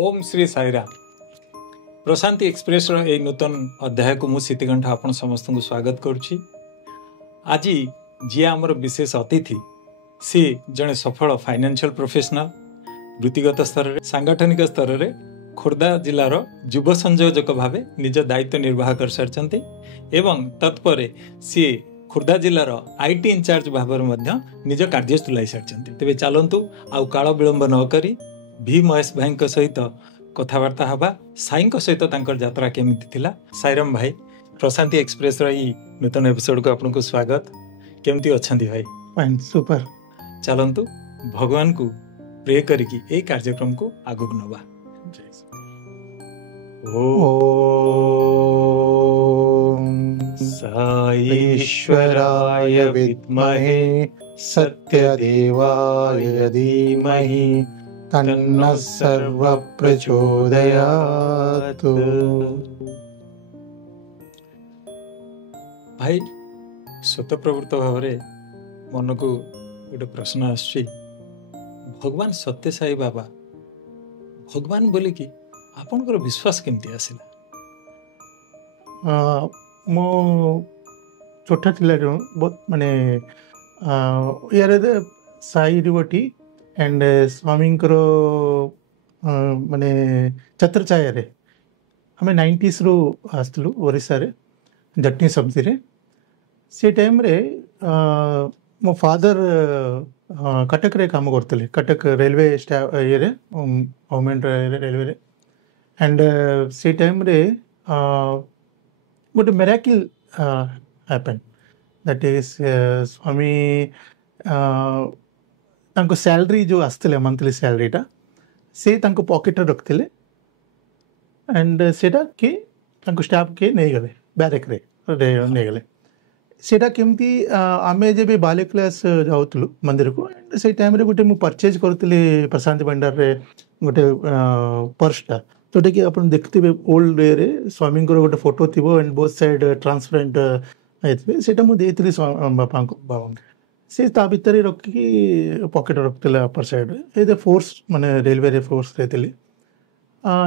ओम Shri Sairam. Prashanti express रो नूतन अध्याय को मुझे सीतिकंठा आपण समस्त को स्वागत करुच्ची। आज जी आमर विशेष अतिथि सी जड़े सफल फाइनेंशियल प्रोफेशनल वृत्तिगत स्तर रे सांगठनिक स्तर रे खोर्धा जिलार युव संयोजक भाव निज दायित्व निर्वाह कर सारचंती एवं तत्पर सी खोर्धा जिलार आईटी इंचार्ज भाव निज कार्य तुलाई सारचंती। तेबे चलंतु आउ काल विलंब न करी भी महेश भाई सहित कथबार्ता हवा साई सहित यात्रा केमिति थिला। साईराम भाई, प्रशांति एक्सप्रेस रही नूतन एपिसोड को आपको स्वागत। केमती अच्छंती भाई? Fine, super. चलंतु भगवान को प्रे करिकी ए कार्यक्रम को आगु नवा। ईश्वराय विद्महे सत्यदेवाय धीमहि तन्नः सर्वः प्रचोदयात्। भाई, स्वतः प्रवृत्त भाव मन को गोटे प्रश्न आसुची, भगवान सत्य साई बाबा भगवान बोली कि आपनकर विश्वास केमती आसिला? मो छोटा थिला बहुत माने यार साई डिवोटी एंड स्वामी माने छत्र छाया रे हमें 90s रू आसलु ओडिशा रे जटनी सब्जी रे। से टाइम रे मो फादर कटक रे काम करते, कटक रेलवे स्टाफ ये रे गवर्नमेंट रेलवे रे। एंड से टाइम रे गोटे मिराकिल हैपन, दैट इज स्वामी तांको सैलरी जो आसते मंथली सैलरीटा से तांको पॉकेट रखते एंड सेटा के तांको स्टाफ के नहीं गले बैरेक रे नहीं गले। सेटा केमती आमे जब बाल्य क्लास जाउतलु मंदिर को, एंड से टाइम रे गोटे मु परचेज करतले प्रशांति भंडार रे गोटे पर्सटा, जोटा कि अपन देखते ओल्ड डे रे स्वामी गोटे फोटो थिबो एंड बोथ साइड ट्रांसपेरेंट आइतबे। सेटा मु देइतली बापा को, बाबा से ता भीतर रखी पॉकेट रखते अपर साइड रे फोर्स माने रेलवे रे फोर्स रहते।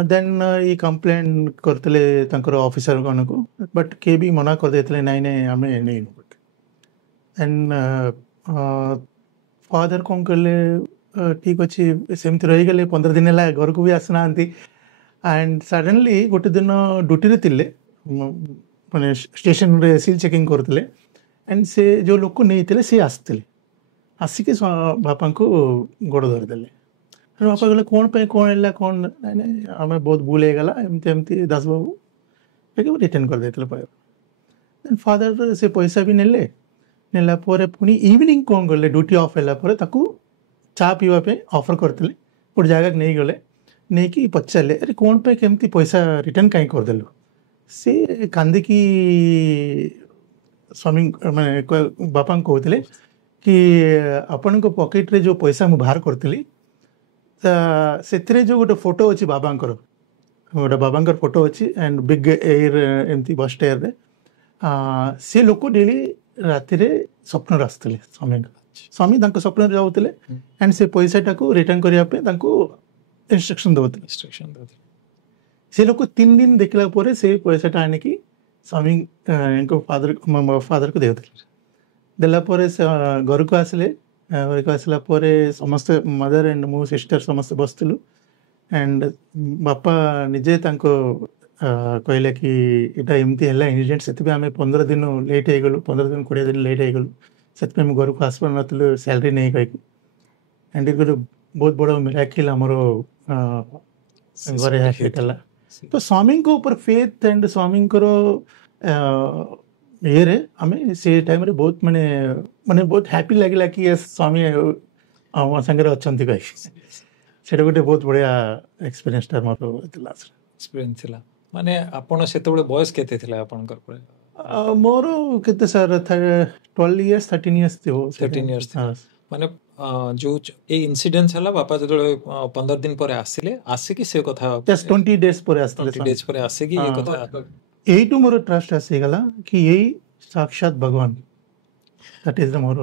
देन ये कंप्लेन करते ऑफिसर गण को, बट के भी मना कर देते नाई नाई आम नहीं। एंड फादर कौन कले, ठीक अच्छे सेमती रहीगले। 15 दिन है घर को भी आसना। एंड सडनली गोटे दिन ड्यूटी रे थिले माने स्टेशन रे सील चेकिंग करते, एंड से जो लोक नहीं सी आसते आसिक बापा को गोड़ धरदे। बापा कहले कौन पे कौन है कौन नहीं आम बहुत भूल होगला एमती एमती दास बाबू रिटर्न कर देते पैसा। देन फादर से पैसा भी नेले नेला पुणी इवनिंग कौन कले ड्यूटी ऑफ है चा पीवाई ऑफर करते गोटे जगह नहीं गले, नहीं कि पचारे अरे कौन पे केमती पैसा रिटर्न कहीं करदेलु। से कांदिकी स्वामी मैंने बापा कहते कि आपण को पॉकेट रे जो पैसा मुझे बाहर करी से जो गोटे फोटो अच्छी बाबांकर, गोटे बाबांकर फोटो अच्छी एंड बिग एयर एमती बस टेयर रे से लोक डेली राति रे स्वप्न आसते स्वामी स्वप्न जाऊे एंड से पैसाटा को रिटर्न करने इंस्ट्रक्शन दे। से लोक 3 दिन देखला पोरे से पैसाटा आनिकी स्वामी फादर को देला पोरे घर को आसले। घर को आसला पोरे समस्त मदर एंड मो सिस्टर समस्त बसलु एंड बापा निजे कहले कि इटा एमती है इंसिडेंट से आम 15 दिन लेट हो गलु, 15 दिन 20 दिन लेट हो गलु। से घर को आस पार नु सैलरी नहीं कही एंड एक बहुत बड़ा मिराकिल आमर घरे तो स्वामी को ऊपर फेथ एंड स्वामी ये रे हमें से टाइम रे बहुत माने माने बहुत हैप्पी लगे कि ये स्वामी आम संगे अच्छा कही से गोटे बहुत बढ़िया एक्सपीरियंस एक्सपीरियंस माने आपण सेतबेले बयस केते थिला आपनकर परे? मोर केते सर 12 इयर्स 13 इयर्स थियो। 13 इयर्स माने जो ए इंसिडेंट हला बापा जतले 15 दिन पर आसिले आसिकी से कथा जस्ट 20 डेज पर आस्ते 20 डेज पर आसिकी ये कथा यही तो मोर ट्रस्ट आसीगला कि यही साक्षात भगवान, दैट इज द मोर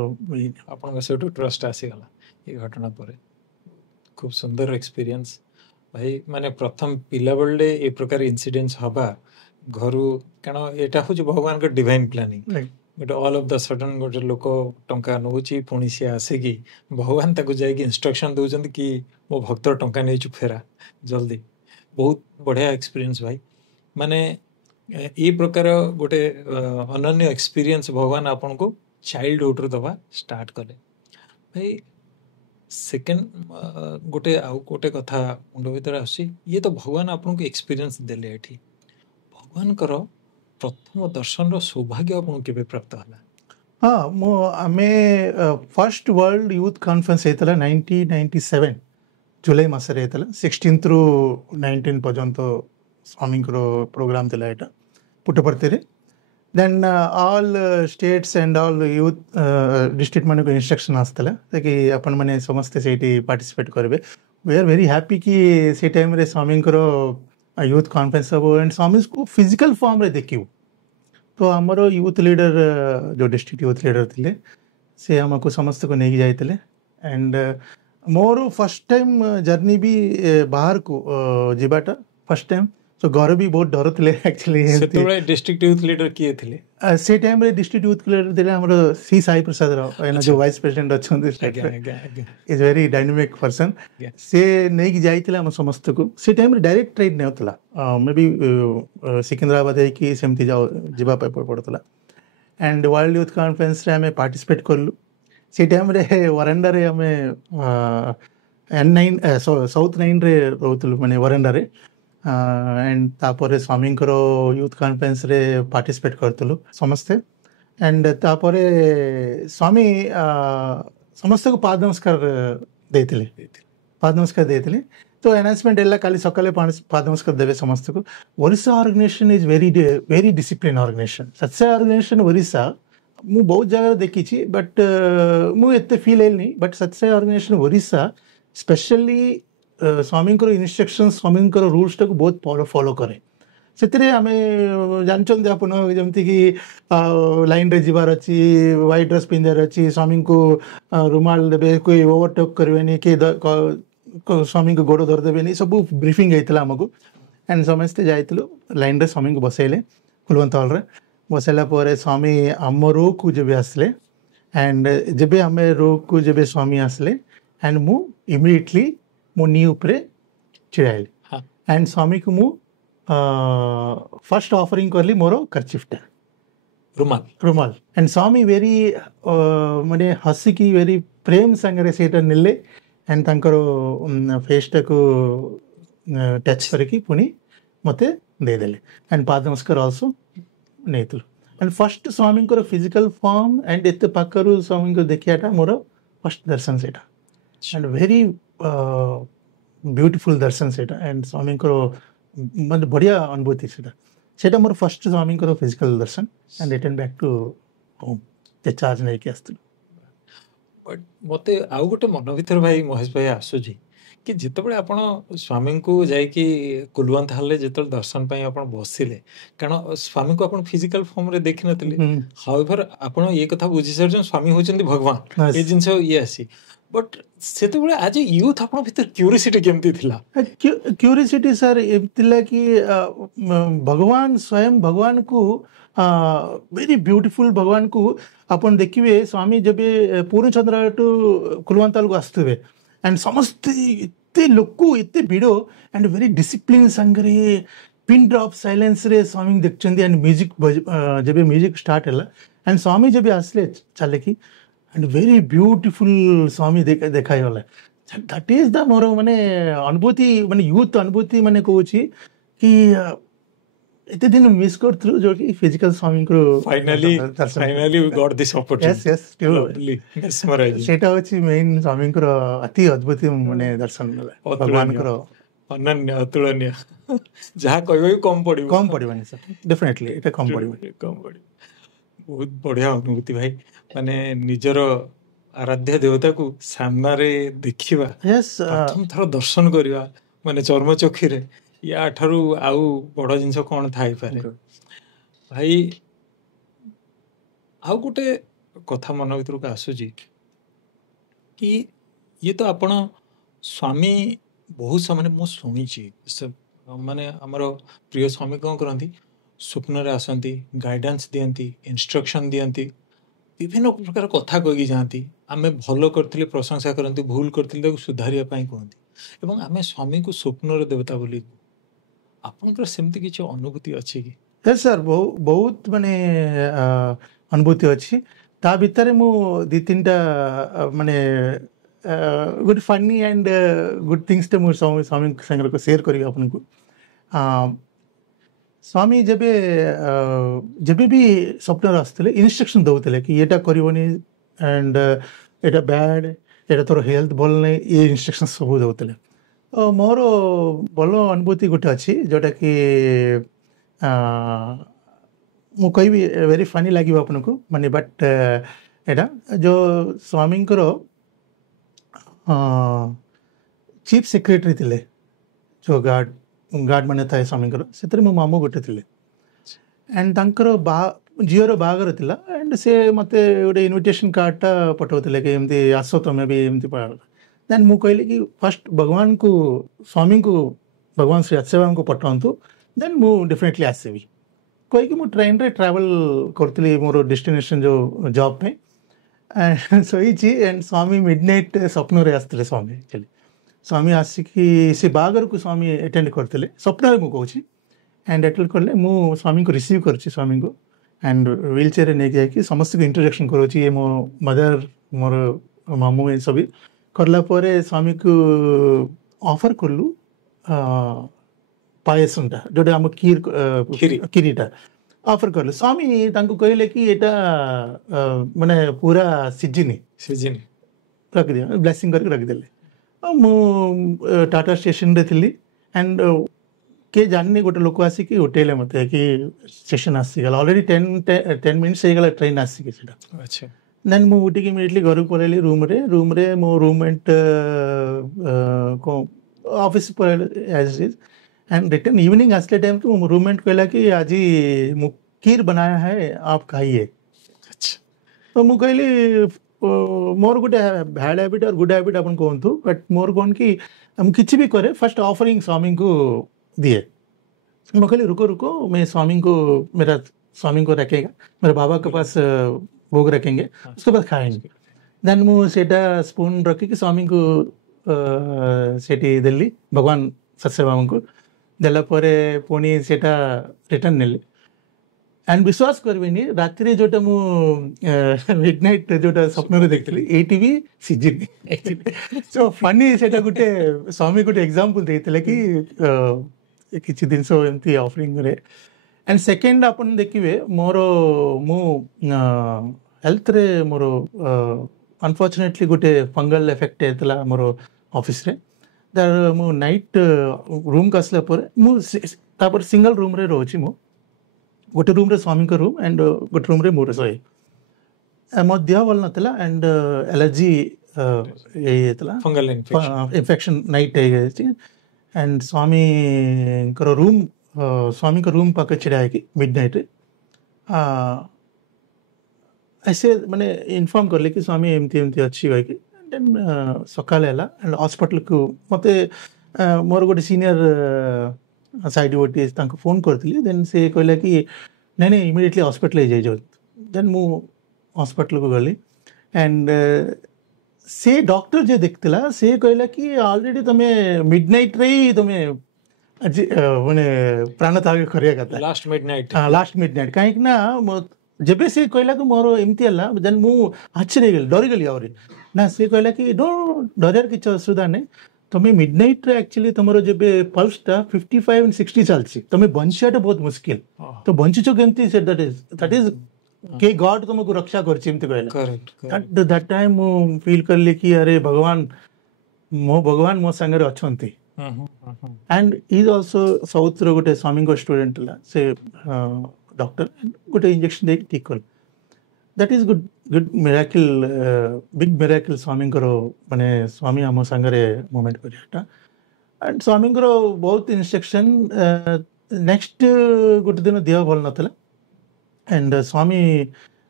आपन से ट्रस्ट आसीगला ये घटना पर। खूब सुंदर एक्सपीरियंस। भाई माने प्रथम पिला बेले ए प्रकार इन्सिडेंट्स हवा घर कारण एटा हूँ भगवान का डिवाइन प्लानिंग गोटे ऑल ऑफ द सडन गोटे लोक टंका नौची पुणी सी आसिकी भगवान ताको जाइए इंस्ट्रक्शन दौरान कि मो भक्तर टंका नहीं फेरा जल्दी बहुत बढ़िया एक्सपीरियंस भाई माने ये प्रकार गोटे अनन्य एक्सपीरियंस भगवान आपन को चाइल्डहुड दवा स्टार्ट कले भाई सेकेंड गोटे आउ गोटे कथा मुंड भर आसी ये तो भगवान आपन को एक्सपीरियंस देले एठी भगवान कर प्रथम दर्शन रो सौभाग्य आपन केबे प्राप्त होला हाँ मो आमे फर्स्ट वर्ल्ड यूथ कॉन्फ्रेंस हेतला 1997 जुलाई मासरे हेतला 16 रु 19 पर्यंत स्वामी प्रोग्राम थिला एटा पुट्टपर्ति रे then all states and all youth district मान को इंस्ट्रक्शन आसला कि अपन माने समस्ते सेठी पार्टिसिपेट करबे वी आर वेरी हैप्पी कि से टाइम रे स्वामी यूथ कॉन्फ्रेंस हम एंड स्वामी को फिजिकल फॉर्म रे देखियो तो आमर यूथ लीडर जो डिस्ट्रिक्ट यूथ लीडर थे से आमको समस्त को नहीं जाते एंड मोर फर्स्ट टाइम जर्नी भी बाहर को जीवाटा फर्स्ट टाइम तो घर भी बहुत डर थे एक्चुअली डिस्ट्रिक्ट यूथ लीडर किए थे से टाइम रे डिस्ट्रिक्ट यूथ लीडर थे हमर सी साई प्रसाद राव जो वाइस प्रेसिडेंट अच्छा इज वेरी डायनामिक पर्सन से नहीं जाइए आम समस्त को से टाइम रे डायरेक्ट ट्रेन नहीं मे बी सिकंदराबाद है सेमती जावाई पड़ता एंड वर्ल्ड यूथ कॉन्फ्रेंस रे हमें पार्टिसिपेट कलु से टाइम रे वरांडा रे हमें N9 साउथ 9 रे रोतलु माने वरांडा रे एंड तापर स्वामी यूथ कॉन्फ्रेंस रे पार्टिसिपेट करतलु समस्ते एंड तापर स्वामी समस्त को पाद नमस्कार देथिले पाद नमस्कार देथिले तो अनाउंसमेंट एला काली सकाले पाद नमस्कार देवे समस्त को Orissa organisation is very discipline organisation सच्चा ऑर्गेनाइजेशन ओरिसा मु बहुत जगह देखी छी बट मु एते फील एल नहीं बट सच्चा organisation Orissa specially Swami instruction Swami rules टाक बहुत फॉलो करे से आम जानते आपन जमती कि लाइन रे जीवार अच्छी व्हाइट ड्रेस पिंधार अच्छी स्वामी को रुमाल देवे कोई ओवरटेक करेनि कि स्वामी को गोड़ धरदेवे सब ब्रीफिंग होता आमको एंड समस्ते जाइलु लाइन रे स्वामी को बसैले कुलवंत हॉल रे बसैला पर स्वामी आम रो को जब आसले एंड जब आम रो को जब स्वामी आसले एंड मु इमिडिएटली मो नी उपरे चिड़ाइली एंड स्वामी को मु फर्स्ट ऑफरिंग करली मोर कर्चिफ्टा रुमाल रुमाल एंड स्वामी वेरी माने हसी की वेरी प्रेम संगे सेटा नेले एंड तांकर फेसटा को टच करके पुनी मते दे देले एंड पाद नमस्कार आल्सो नेतलु एंड फर्स्ट स्वामी को फिजिकल फॉर्म एंड एते पाकरू स्वामी को देखियाटा मोर फर्स्ट दर्शन सेटा एंड वेरी ब्यूटीफुल दर्शन सेटा एंड स्वामी को मतलब बढ़िया अनुभूति सेटा मोर फर्स्ट स्वामी को फिजिकल दर्शन and return back to home ते चार्ज नहीं के आस्तु बट मते आउ गोटे मन भीतर भाई महेश भाई आसुजी कि जितेबाला आपण स्वामी को जाइकी कुलवंत हॉल जिते दर्शन पाई आपण बसिले कारण स्वामी को आपण फिजिकल फॉर्म रे देखि नथिले हाउएवर आपण ये कथा बुझी सरजन स्वामी होचंदी भगवान ये जिंस ये आसी बट सेते आज यूथ आपण भीतर क्यूरियोसिटी केमती थिला क्यूरियोसिटी सर एतिला कि भगवान स्वयं भगवान को वेरी ब्यूटीफुल भगवान को अपन देखिए स्वामी जब पूर्णचंद्र टू कुलवंताल को आसुवे एंड समस्त इतने लोक इतने भिड़ एंड वेरी डिसिप्लिन संगे पिन ड्रॉप साइलेंस रे स्वामी देखते एंड म्यूजिक जब म्यूजिक स्टार्ट है एंड स्वामी जब आसले चले कि एंड वेरी ब्यूटीफुल स्वामी देखा दैट इज द मोर माने अनुभूति माने यूथ अनुभूति माने कहूँ कि एते दिन मिस करथु जो कि फिजिकल स्वामी को finally we got this opportunity yes yes सेटा होची मेन स्वामी को अति अद्भुत माने दर्शन भगवान को अनन्य अतुलनीय जहाँ कहबे कम पड़िबनी सर डेफिनेटली एटा कम पड़िबनी बहुत बढ़िया अनुभूति भाई माने निजर आराध्य देवता को सामना रे देखिबा प्रथम थर दर्शन करिबा माने चर्म चक्षु रे या ठारू आउ बड़ जिनस कौन थाई पारे भाई आउ गोटे कथा मन भीतर को आसुची कि ये तो आपण स्वामी बहुत समय मु शुणी माने आमर प्रिय स्वामी कौन करती स्वप्न आसती गाइडेंस दियंती इंस्ट्रक्शन दियंती विभिन्न प्रकार कथा कहीकि जाती आम भल करते प्रशंसा करती भूल करते सुधारिया कहती एवं आम स्वामी को स्वप्न देवता बोली आपनकर सेमती किसी अनुभूति अच्छी कि यस सर बहुत माने अनुभूति अच्छी ता भितर मु दी तीनटा माने good funny and good things मु स्वामी संगे को शेयर करी आपन को स्वामी जबे जबे भी स्वप्न आसते इन्स्ट्रक्शन दौले कि एटा करनी एंड एटा बैड एटा तोर हेल्थ भल नहीं ये इन्स्ट्रक्शन सब दौले मोर भल अनुभूति गोटे अच्छी जोटा कि मु कही वेरी फनी लगे आपन को माने बट एटा जो स्वामी चीफ सेक्रेटरी थिले जो गार्ड माने था स्वामी से मो मामू गोटे थे एंड तांकर झीर बागर थिला एंड से मते गोटे इनविटेशन कार्डटा पठाउथिले कि एमती आस तुम भी एमती देन मु कहली कि फर्स्ट भगवान को स्वामी को भगवान श्री सत्यभामा को पठातु देन मु डेफिनेटली आसबी कहीकि मु ट्रेन रे ट्रैवल करती मोर डेस्टिनेशन जो जॉब पे शोची एंड स्वामी मिडनाइट स्वप्न रे आसते स्वामी एक्चुअली स्वामी आसिकी से बागर को स्वामी अटेंड करते स्वप्न मु कहूँ एंड अटेंड कले मु स्वामी को रिसीव कर स्वामी को एंड व्हील चेयर नहीं जाकि समस्त को इंट्रोडक्शन करोची ये मो मदर मोर मामू ये सब करला परे स्वामी को ऑफर करलु पायसनटा जोटा आम खीरीटा ऑफर करलु स्वामी तांको कहले कि एटा माने पूरा सीजन रख दिया ब्लेसिंग करके रख देले मु टाटा स्टेशन रे थिली एंड के जाननी गोटे लोक आसिक उठेले मत कि स्टेशन आसीगला ऑलरेडी 10 मिनिट्स हो गला ट्रेन आसिक सेटा अच्छा देन मु उठी इमिडिएटली घर को पळेली रूम रे मो रूममेट को ऑफिस पळेले as is and return evening आसले टाइम को मो रूममेट कहला कि आज मु खीर बनाया है आप खाइए अच्छा तो मु कहली मोर गोटे बैड हैबिट और गुड हैबिट अपन कहतु बट मोर कौन कि हम किसी भी करे फर्स्ट ऑफरिंग स्वामी को दिए मैं कहली रुको रुको मैं स्वामी को मेरा स्वामी को रखेगा मेरे बाबा के पास भोग रखेंगे उसके बाद खाएंगे देन मु सेटा स्पून रखी कि स्वामी को सेठी देली भगवान सत्यभामा को देला परे पुणी सेटा रिटर्न नेली एंड विश्वास करबेनी रात्रि जोटा मु मिडनाइट जोटा स्वप्न देखली एटी भी सीजन सो फनी सेटा गुटे स्वामी गुटे एग्जांपल देइतले कि किछि दिन सो एमती ऑफरिंग रे एंड सेकंड अपन देखिबे मोर मु हेल्थ रे मोर अनफॉर्चुनेटली गोटे फंगल इफेक्ट हेतला मोर ऑफिस रे दर मु नाइट रूम कसला पर मु तापर सिंगल रूम रे रहउची मु गोटे रूम रे स्वामी को रूम एंड गोटे रूम रे मोर सोए मो देह भल नतला एंड एलर्जी ये fungal infection night and Swami को रूम स्वामी को रूम पाके छिड़ा है मिडनाइट रे ऐसे माने इन्फॉर्म करले कि स्वामी एमती एमती अच्छी है कि देन सकाले हला एंड हॉस्पिटल को मते मोर गोटे सीनियर साइड ओटी तांको फोन करथिली देन से कहला कि नहीं नहीं इमीडिएटली हॉस्पिटल जाई जो देन मु हॉस्पिटल को गली एंड से डॉक्टर जे देखतला से कहला कि ऑलरेडी तमे मिडनाइट रे तमे माने प्राण त्याग करिया कथा लास्ट मिडनाइट काहे कि ना जबे से कहला कि मोर एमती हला देन मु आश्चर्य गेल डरी गेली और ना से कहला कि डो डरर किछ असुविधा नहीं तुम्हें मिडनाइट रे एक्चुअली तुमरो जेबे पल्सटा 55 एंड 60 चलछि तुम्हें बंचियाटा बहुत मुश्किल तो बंचिचो केमती से दैट इज के गॉड तुमको रक्षा करछि एमती कहला करेक्ट दैट टाइम मु फील करली कि अरे भगवान मो संगे अछंती एंड इज आल्सो साउथ रो गोटे स्वामी को स्टूडेंट ला से डॉक्टर गोटे इंजेक्शन दे ठीक कर that is good miracle big miracle Swami को माने स्वामी आम संगे मूवमेंट करियाटा एंड स्वामी को बहुत इंस्ट्रक्शन नेक्स्ट गोटे दिन देह भल नथला एंड स्वामी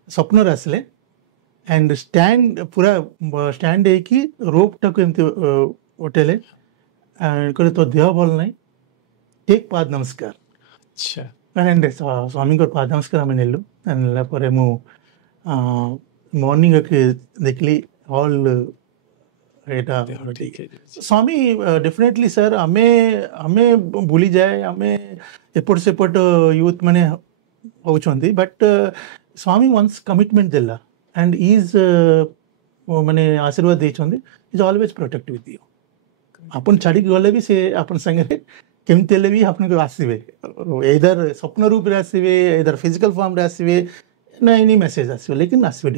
स्वप्न आसले एंड स्टैंड पूरा स्टैंड है कि रोप टाक एमती उठेले କହିଲେ ତୋ ଦେହ ଭଲ ନାହିଁ, ଟେକ୍ ପାଦ ନମସ୍କାର। ଆଚ୍ଛା ଆଣ୍ଡ ସ୍ୱାମୀଙ୍କର ପାଦ ନମସ୍କାର ଆମେ ନେଲୁ। ନେଲା ପରେ ମୁଁ ମର୍ଣ୍ଣିଂ ଦେଖିଲି ଅଲ୍ ଏଇଟା ଦେହ ଠିକ ହେଇଯାଇଛି। ସ୍ୱାମୀ ଡେଫିନେଟଲି ସାର୍ ଆମେ ଆମେ ଭୁଲିଯାଏ, ଆମେ ଏପଟ ସେପଟ ୟୁଥ୍ ମାନେ ହେଉଛନ୍ତି, ବଟ୍ ସ୍ୱାମୀ ୱାନ୍ସ କମିଟମେଣ୍ଟ ଦେଲା ଆଣ୍ଡ ଇଜ୍ ମାନେ ଆଶୀର୍ବାଦ ଦେଇଛନ୍ତି, is always protect with you. ଆପଣ ଛାଡ଼ିକି ଗଲେ ବି ସେ ଆପଣ ସାଙ୍ଗରେ କେମିତି ହେଲେ ବି ଆପଣଙ୍କୁ ଆସିବେ, ଏଇଦର ସ୍ୱପ୍ନ ରୂପରେ ଆସିବେ, ଏଇଦର ଫିଜିକାଲ ଫର୍ମରେ ଆସିବେ, ନା ଏନି ମେସେଜ ଆସିବେ, ଲେକିନ୍ ଆସିବେ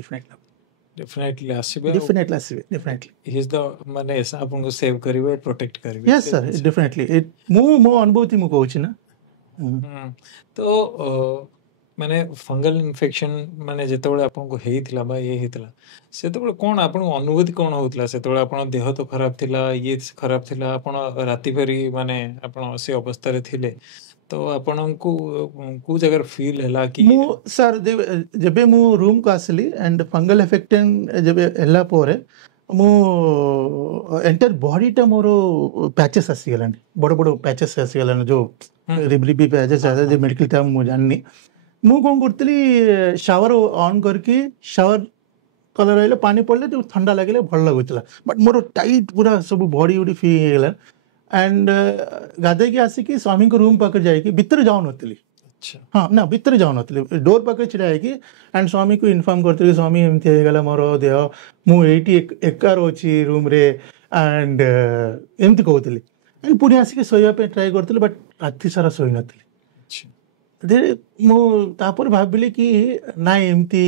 ଡେଫିନେଟଲି ଆସିବେ ଡେଫିନେଟଲି ଆସିବେ ଡେଫିନେଟଲି। ହିଜ ଦ ମାନେ ଆପଣଙ୍କୁ ସେଭ୍ କରିବେ, ପ୍ରୋଟେକ୍ଟ କରିବେ। Yes sir definitely. ମୁଁ ମୋ ଅନୁଭୂତି ମୁଁ କହୁଛି ନା। ତ ମାନେ ଫଙ୍ଗଲ ଇନଫେକ୍ସନ ମାନେ ଯେତେବେଳେ ଆପଣଙ୍କୁ ହେଇଥିଲା ବା ଇଏ ହେଇଥିଲା, ସେତେବେଳେ କ'ଣ ଆପଣଙ୍କ ଅନୁଭୂତି କ'ଣ ହଉଥିଲା? ସେତେବେଳେ ଆପଣଙ୍କ ଦେହ ତ ଖରାପ ଥିଲା, ଇଏ ଖରାପ ଥିଲା, ଆପଣ ରାତି ପାରି ମାନେ ଆପଣ ସେ ଅବସ୍ଥାରେ ଥିଲେ, ତ ଆପଣଙ୍କୁ କୋଉ ଜାଗାରେ ଫିଲ୍ ହେଲା କି? ମୁଁ ସାର୍ ଯେବେ ମୁଁ ରୁମ୍କୁ ଆସିଲି ଆଣ୍ଡ ଫଙ୍ଗଲ ଇନଫେକ୍ସନ୍ ଯେବେ ହେଲା ପରେ ମୁଁ ଏଣ୍ଟାୟାର ବଡ଼ିଟା ମୋର ପ୍ୟାଚେସ୍ ଆସିଗଲାଣି, ବଡ଼ ବଡ଼ ପ୍ୟାଚେସ୍ ଆସିଗଲାଣି, ଯେଉଁ ରିବି ପ୍ୟାଚେସ୍ ଯେ ମେଡ଼ିକାଲ ଟର୍ମ ମୁଁ ଜାଣିନି। ମୁଁ କ'ଣ କରୁଥିଲି, ଶାୱାର ଅନ୍ କରିକି ଶାୱାର କଲର୍ ରହିଲେ, ପାଣି ପଡ଼ିଲେ ଟିକେ ଥଣ୍ଡା ଲାଗିଲେ ଭଲ ଲାଗୁଥିଲା, ବଟ୍ ମୋର ଟାଇଟ୍ ପୁରା ସବୁ ବଡ଼ି ଉଡ଼ି ଫି ହେଇଗଲା। ଆଣ୍ଡ ଗାଧେଇକି ଆସିକି ସ୍ୱାମୀଙ୍କ ରୁମ୍ ପାଖରେ ଯାଇକି ଭିତରେ ଯାଉନଥିଲି, ହଁ ନା ଭିତରେ ଯାଉନଥିଲି, ଡୋର୍ ପାଖରେ ଛିଡ଼ା ହେଇକି ଆଣ୍ଡ ସ୍ୱାମୀକୁ ଇନଫର୍ମ କରିଥିଲି, ସ୍ୱାମୀ ଏମିତି ହେଇଗଲା ମୋର ଦେହ, ମୁଁ ଏଇଠି ଏକା ରହୁଛି ରୁମ୍ରେ, ଆଣ୍ଡ ଏମିତି କହୁଥିଲି। ଆଣ୍ଡ ପୁଣି ଆସିକି ଶୋଇବା ପାଇଁ ଟ୍ରାଏ କରୁଥିଲି, ବଟ୍ ରାତି ସାରା ଶୋଇନଥିଲି। ମୁଁ ତାପରେ ଭାବିଲି କି ନାଇଁ ଏମିତି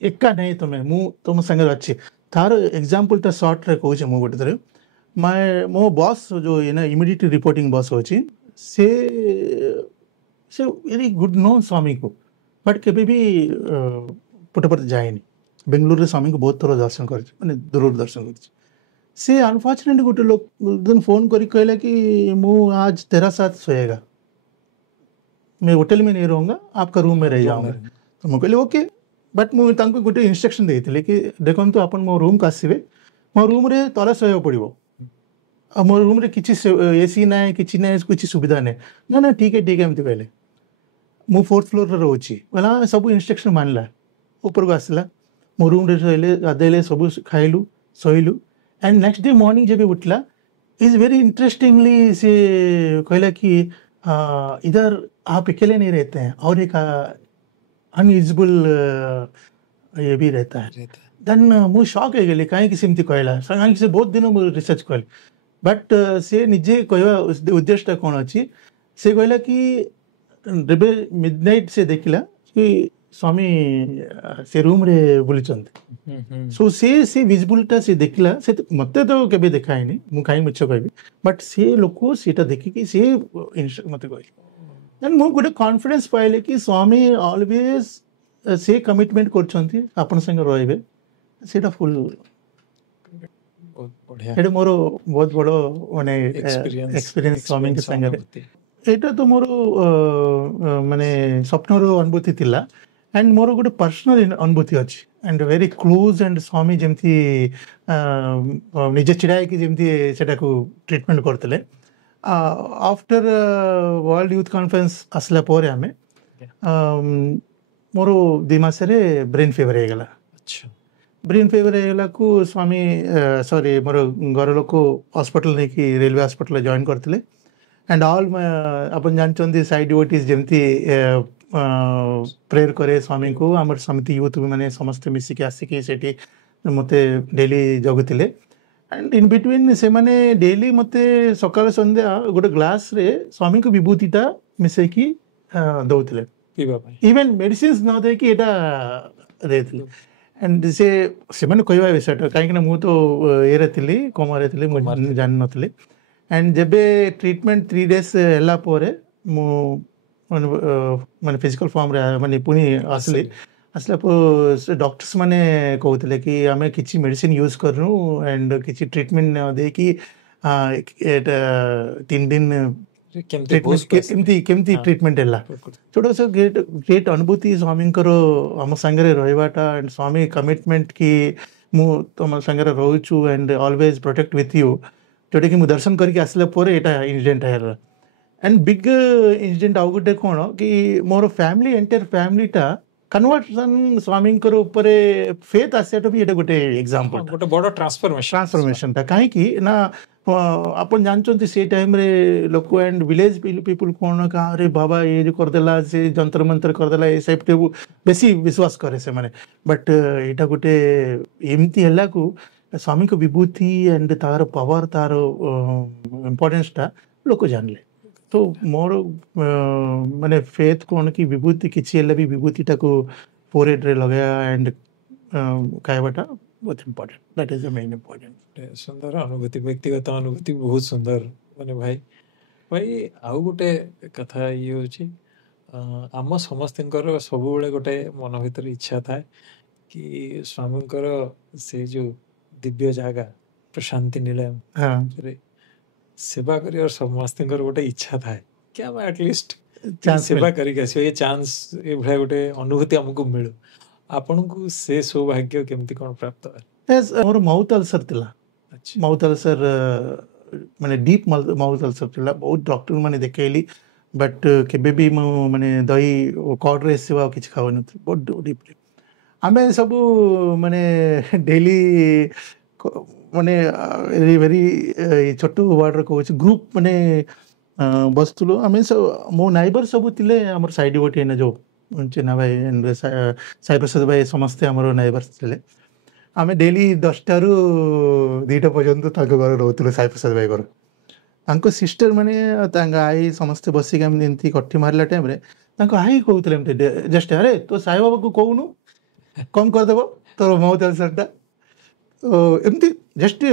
ଏକା ନାହିଁ ତମେ, ମୁଁ ତୁମ ସାଙ୍ଗରେ ଅଛି। ତାର ଏକ୍ଜାମ୍ପଲଟା ସର୍ଟରେ କହୁଛି ମୁଁ ଗୋଟେ ଥର। ମୋ ବସ୍ ଯେଉଁ ଇମିଡ଼ିଏଟ୍ ରିପୋର୍ଟିଂ ବସ୍ ଅଛି, ସେ ଭେରି ଗୁଡ୍ ନୋ ସ୍ୱାମୀକୁ, ବଟ୍ କେବେ ବି ପୁଟପର୍ତ୍ତି ଯାଏନି। ବେଙ୍ଗଲୋରରେ ସ୍ୱାମୀକୁ ବହୁତ ଥର ଦର୍ଶନ କରିଛି, ମାନେ ଦୂରରୁ ଦର୍ଶନ କରିଛି। ସେ ଅନଫର୍ଚୁନେଟଲି ଗୋଟେ ଲୋକ ଦିନ ଫୋନ୍ କରି କହିଲା कि ମୁଁ आज तेरा साथ सोएगा, मैं होटल में नहीं रहूँगा, आपका रूम में रह जाऊँगा। तो ମୁଁ କହିଲି ଓକେ, ବଟ୍ ମୁଁ ତାଙ୍କୁ ଗୋଟେ ଇନଷ୍ଟ୍ରକ୍ସନ୍ ଦେଇଥିଲି କି ଦେଖନ୍ତୁ ଆପଣ ମୋ ରୁମ୍କୁ ଆସିବେ, ମୋ ରୁମ୍ରେ ତଳେ ଶୋଇବାକୁ ପଡ଼ିବ, ଆଉ ମୋ ରୁମ୍ରେ କିଛି ଏସି ନାହିଁ, କିଛି ନାହିଁ, କିଛି ସୁବିଧା ନାହିଁ। ନା ନା ଠିକ୍ ଏମିତି କହିଲେ। ମୁଁ 4th ଫ୍ଲୋରରେ ରହୁଛି, କହିଲା ସବୁ ଇନଷ୍ଟ୍ରକ୍ସନ୍ ମାନିଲା, ଉପରକୁ ଆସିଲା, ମୋ ରୁମ୍ରେ ଶୋଇଲେ, ଗାଧେଇଲେ, ସବୁ ଖାଇଲୁ, ଶୋଇଲୁ। एंड नेक्स्ट डे मॉर्निंग जब उठला, इज वेरी इंटरेस्टिंगली से कहला कि इधर आप अकेले नहीं रहते हैं, और एक अनयूजबल ये भी रहता है। देन मु शॉक हो गली कहीं सेमती कहला, कहीं से बहुत दिन मुझे रिसर्च कल, बट से निजे कहवा उद्देश्य कौन अच्छी, से कहला कि मिडनाइट से देखला कि स्वामी से रूम रे बुलचंती। सो से विजिबलटा से देखला, से मत तो केबे देखाइनी, मु काई मिछ कहबी, बट से लोक सेटा देखिकी से मत कहले, देन मु गोटे कॉन्फिडेंस पाइले कि स्वामी ऑलवेज से कमिटमेंट करछंती आपन संग रहबे, सेटा फुल बहुत बढ़िया, एटा मोर बहुत बड़ो माने एक्सपीरियंस स्वामी के संग। एटा तो मोर माने स्वप्नर अनुभूति थिला, एंड मोर गोटे पर्सनल अनुभूति अच्छी, एंड वेरी क्लोज, एंड स्वामी जमती निजे चिड़ाई कि जमती सेटा को ट्रीटमेंट करते। आफ्टर वर्ल्ड यूथ कॉन्फ्रेंस आसला पोरे आमे मोर 2 मासरे ब्रेन फेवर हो गला। अच्छा, ब्रेन फेवर हो गला को स्वामी सॉरी मोर घर लोक हॉस्पिटल नहीं कि रेलवे हॉस्पिटल जॉइन करते, एंड ऑल अपन जानते साइड डिवोटीज जमती प्रेयर करे स्वामी को, आम समिति यूथ मैंने समस्ते मिसिकी आसिकी सेठी मते डेली जगुतिले, एंड इन बिटवीन से माने डेली मते सकाळ संध्या गोटे ग्लास रे स्वामी को विभूतिटा मिसेकी दउतिले पीबा पई, इवन मेडिसिन न दे कि एटा देथिले। एंड से माने कहबा विषयटा काहे कि मु तो ए रहतिली, कोमा रहतिली, मु जान नथले। एंड जेबे ट्रीटमेंट 3 डेज हला पोरे मु माने फिजिकल फॉर्म रे माने पुनी आसले, आसला पर डॉक्टर्स माने कहते कि आम किसी मेडिसिन यूज करूँ, एंड किसी ट्रीटमेंट दे कि 3 दिन केमती ट्रीटमेंट है। छोटा सा ग्रेट अनुभूति स्वामी आम सांगे रहीबाटा, एंड स्वामी कमिटमेंट कि मु तुम सांगे रोचु and always protect with you, जोटाकि मुझे दर्शन करके आसला पर यहाँ इनसीडेंट है एंड बिग इनसीडेंट आउ गोटे कौन कि मोर फैमिली एंटायर फैमिलीटा कन्वर्सन स्वामी ऊपर फेथ आसाटा भी ये गोटे एग्जांपल गोटे बड़ ट्रांसफॉर्मेशन कहीं ना अपन जानते से टाइम रे लोक एंड विलेज पीपुल कौन कहा अरे बाबा ये जो करदेला से जंतर मंतर करदेला ये सब बेसी विश्वास करे से माने बट यहाँ गोटे एमती है को स्वामी को विभूति एंड तार पावर तार इम्पोर्टेंस टा लोक जानले तो मोर माने फेथ कौन कि विभूति किसी भी विभूतिटा को फोरहेड रे लगाया एंड खाइबाटा बहुत important that is the main important सुंदर अनुभूति व्यक्तिगत अनुभूति बहुत सुंदर माने भाई भाई आउ गोटे कथा ये होची आम समस्तर सब गोटे मन भर इच्छा था कि स्वामी से जो दिव्य जगह प्रशांति निलय हाँ सेवा करी और समस्त गोटे इच्छा था क्या मैं एटलिस्ट चांस सेवा करी ये चांस ये भाई गोटे अनुभूति हमको मिलू आपन को से सौभाग्य केमती कौन प्राप्त है मोर माउथ अल्सर थिला माउथ अल्सर माने डीप माउथ अल्सर थिला बहुत डॉक्टर माने देखैली बट केबे भी माने दही कॉर्ड रे सेवा किछ खावन बहुत डीपली आमे सब माने डेली माने वेरी छोटू वार्ड कहूँ ग्रुप माने बसुलु आम सब मो नाइबर सब थिले हमर साइड गोटे जो चिन्हा भाई साई प्रसाद भाई समस्ते आमर नाइबर्स थिले आम डेली 10टा रू 2टा पर्यंत घर रोलु साई प्रसाद भाई घर सिस्टर माने आई समस्ते बसिक एमती कठी मारला टाइम रे आई कहते जस्ट अरे तो साई बाबा को कहूनु कम करदेव तोर माउथ अल्सरटा एमती जस्ट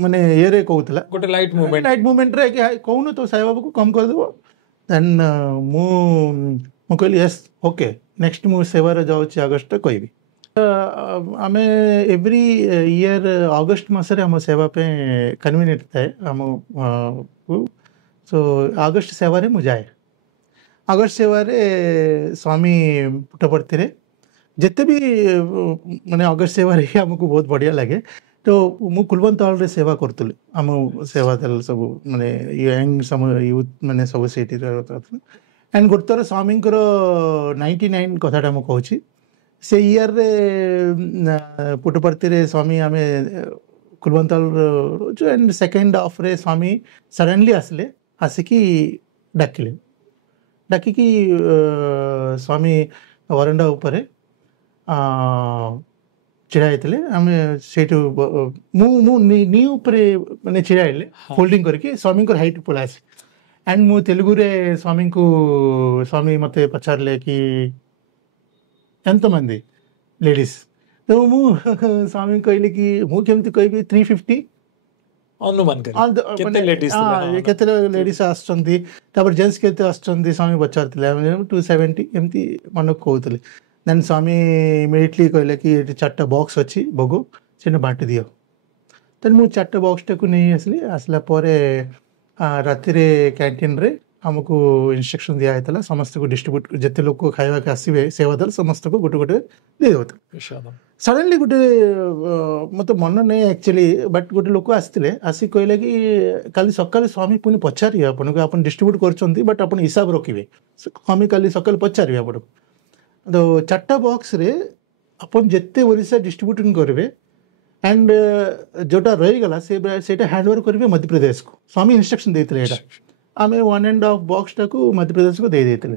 माने ये रे कहूतला गोटे लाइट मूवमेंट रे कि कहूनु तो साई बाबा को कम करदेव देन मु कहली यस ओके नेक्स्ट मु सेवार जाऊँ अगस्ट कहबी आमे एवरी ईयर अगस्ट मसरे आम सेवा पे कन्वीनियंट थाए आम सो अगस्ट सेवा रे मु जाए अगस्ट सेवा रे स्वामी पुटपर्ती रे जिते भी माने अगस्त सेवा रे हमको बहुत बढ़िया लगे तो मु कुलवंत हॉल रे सेवा करतुली आम सेवा दल सब माने यंग समय यूथ माने सब सेठी एंड गोटे थर स्वामी 99 कथाटा मु कहूँ से ईयर रे पुटपर्ती रे स्वामी आमे कुलवंत हॉल जो एंड सेकेंड हाफ रे स्वामी सडनली आसले आसिकी डाकिकी स्वामी वरंडा उपरे चिड़ाई आम से नी उपरे माने चिड़ाइले फोल्डिंग करके स्वामी को हाइट पड़ा एंड मु तेलुगु रे स्वामी को स्वामी मते पचारले कि एंत मंदी लेडीज तो मु स्वामी कहले कि मु केमती कहबी 350 अनुमान केते लेडीज आछंती तापर जेंट्स केते आछंती स्वामी पचारतिले 270 एमती मन कहउतले देन स्वामी इमिडिएटली कहले कि ये 4टा बॉक्स अच्छी भोग से बांटी दियो तेन मु 4टा बॉक्स टाक नहीं आसली आसला राति रे कैंटीन रे हमको इंस्ट्रक्शन दिया है समस्त को डिस्ट्रीब्यूट जिते लोग खावा के आसवे सेवादल समस्त को गोटे गोटे दे दे सडनली गोटे मत मन नहीं एक्चुअली बट गोटे लोक आसते आसिक कहले कि काली सकाल स्वामी पुणी पचारे आपन को आप डिस्ट्रीब्यूट कर बट आप हिसाब रखिए स्वामी काली सकाल पचारे आपको तो 4टा बॉक्स रे अपन जिते ओडिशा डिस्ट्रीब्यूट करेंगे एंड जोटा रहीगला से हैंड ओवर करेंगे मध्य प्रदेश को स्वामी इंस्ट्रक्शन देते आम 1.5 बॉक्स टाक मध्य प्रदेश को दे देते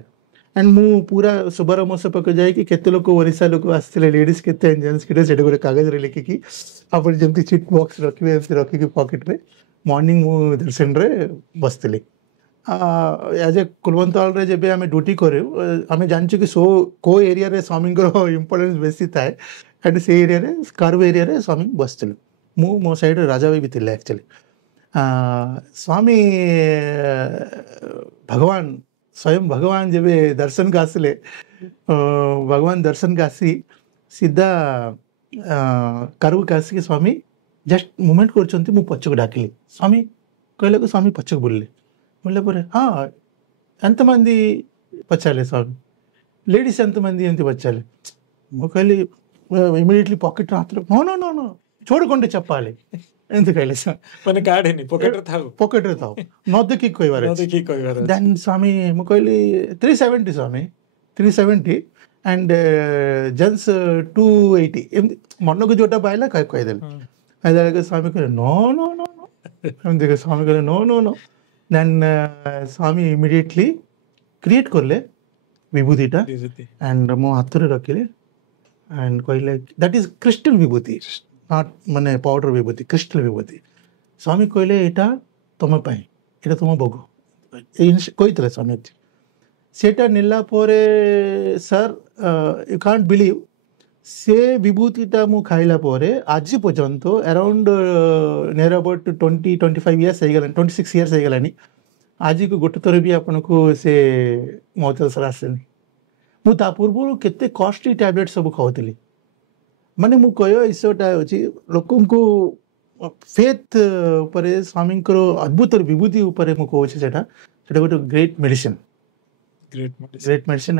एंड मु पूरा सुबार मोस पाक जाए केते लोक ओडिशा लोक आसते लेडीज केते जेंट्स केते से गोटे कागज रे लिखिकी आप जमी चिट बॉक्स रखिए रखिकी पॉकेट रे मॉर्निंग मु दर्शन रे बसती एज ए कुलवंत हॉल रे जब आम ड्यूटी करे आम जानचु कि को एरिया रे स्वामी इम्पोर्टेंस बेसी थाए एंड से एरिया रे कर्व एरिया रे स्वामी बसते मो साइड राजा भी थे एक्चुअली स्वामी भगवान स्वयं भगवान जब दर्शन का आसले भगवान दर्शन का आसी सीधा कर्व का आसिक स्वामी जस्ट मुवमेंट कर पछक डाकिली स्वामी कहले को स्वामी पछक बुलले बोले पर हाँ एंत मंदी पचारे स्वामी लेडीज एंत मंदी एमती पचारे मु कहली इमीडिएटली पॉकेट हाथ नो नो नो नो छोड़ कंटे चप्पाले ଏମିତି କହିଲେ ମାନେ କାର୍ଡ ହେଇନି ପକେଟରେ ଥାଉ ପକେଟରେ ଥାଉ ନ ଦେଖିକି କହିବାର ନ ଦେଖିକି କହିବାର ଅଛି। ଦେନ୍ ସ୍ୱାମୀ ମୁଁ କହିଲି 370 ସ୍ୱାମୀ 370 ଆଣ୍ଡ ଜେନ୍ସ 280 ଏମିତି ମନକୁ ଯୋଉଟା ପାଇଲା କହିଦେଲି। କହିଦେଲା ସ୍ୱାମୀ କହିଲେ नो नो नो नो ଏମିତି ସ୍ୱାମୀ କହିଲେ नो नो नो ଦେନ୍ ସ୍ୱାମୀ ଇମିଡ଼ିଏଟଲି କ୍ରିଏଟ୍ କଲେ ବିଭୂତିଟା ଆଣ୍ଡ ମୋ ହାତରେ ରଖିଲେ ଆଣ୍ଡ କହିଲେ that is crystal Bibhuti not ମାନେ ପାଉଡର ବିଭୂତି କ୍ରିଷ୍ଟାଲ ବିଭୂତି। ସ୍ୱାମୀ କହିଲେ ଏଇଟା ତୁମ ପାଇଁ ଏଇଟା ତୁମ ଭୋଗ କହିଥିଲେ ସ୍ୱାମୀ। ସେଇଟା ନେଲା ପରେ ସାର୍ ୟୁ କାଣ୍ଟ ବିଲିଭ୍ ସେ ବିଭୂତିଟା ମୁଁ ଖାଇଲା ପରେ ଆଜି ପର୍ଯ୍ୟନ୍ତ ଆରାଉଣ୍ଡ ନିୟର ଆବାଉଟ୍ 20-25 ଇୟର୍ସ ହେଇଗଲାଣି 26 ଇୟର୍ସ ହେଇଗଲାଣି ଆଜିକୁ ଗୋଟେ ଥର ବି ଆପଣଙ୍କୁ ସେ ମଉତଲସର ଆସେନି। ମୁଁ ତା ପୂର୍ବରୁ କେତେ କଷ୍ଟଲି ଟ୍ୟାବଲେଟ୍ ସବୁ ଖାଉଥିଲି। ମାନେ ମୁଁ କହିବା ଇଚ୍ଛାଟା ହେଉଛି ଲୋକଙ୍କୁ ଫେଥ୍ ଉପରେ ସ୍ୱାମୀଙ୍କର ଅଦ୍ଭୁତ ବିଭୂତି ଉପରେ ମୁଁ କହୁଛି ସେଇଟା ଗୋଟେ ଗ୍ରେଟ୍ ମେଡ଼ିସିନ୍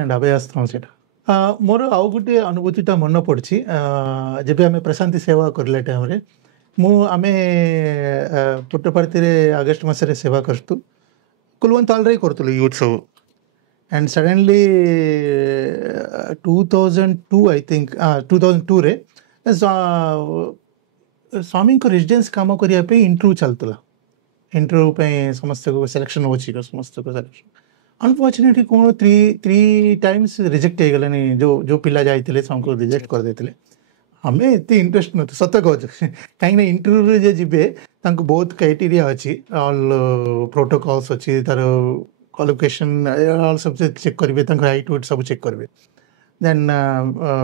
ଆଣ୍ଡ ଅଭୟାସ୍ତ୍ର ସେଇଟା। ମୋର ଆଉ ଗୋଟେ ଅନୁଭୂତିଟା ମନେ ପଡ଼ୁଛି ଯେବେ ଆମେ ପ୍ରଶାନ୍ତି ସେବା କରିଲା ଟାଇମ୍ରେ ଆମେ ପୁଟ୍ଟପର୍ତ୍ତିରେ ଅଗଷ୍ଟ ମାସରେ ସେବା କରୁଛୁ କୁଲବନ୍ତାଳରେ କରୁଥିଲୁ ୟୁଥ୍ ସବୁ ଆଣ୍ଡ ସଡନ୍ଲି 2002 ଆଇ ଥିଙ୍କ 2002ରେ ସ୍ୱାମୀଙ୍କ ରେସିଡେନ୍ସ କାମ କରିବା ପାଇଁ ଇଣ୍ଟରଭ୍ୟୁ ଚାଲୁଥିଲା। ଇଣ୍ଟରଭ୍ୟୁ ପାଇଁ ସମସ୍ତଙ୍କୁ ସିଲେକ୍ସନ୍ ହେଉଛି ସମସ୍ତଙ୍କୁ ସିଲେକ୍ସନ୍ ଅନଫର୍ଚୁନେଟଲି କ'ଣ 3 times ରିଜେକ୍ଟ ହେଇଗଲାନି। ଯେଉଁ ପିଲା ଯାଇଥିଲେ ସମସ୍ତଙ୍କୁ ରିଜେକ୍ଟ କରିଦେଇଥିଲେ। ଆମେ ଏତେ ଇଣ୍ଟରେଷ୍ଟ ନଥିଲୁ ସତ କହୁଛୁ କାହିଁକିନା ଇଣ୍ଟରଭ୍ୟୁରେ ଯେ ଯିବେ ତାଙ୍କୁ ବହୁତ କ୍ରାଇଟେରିଆ ଅଛି ଅଲ୍ ପ୍ରୋଟୋକଲ୍ସ ଅଛି ତାର କ୍ୱାଲିଫିକେସନ୍ ଅଲ୍ ସବୁ ଚେକ୍ କରିବେ ତାଙ୍କ ହାଇଟ୍ ୱେଟ୍ ସବୁ ଚେକ୍ କରିବେ ଦେନ୍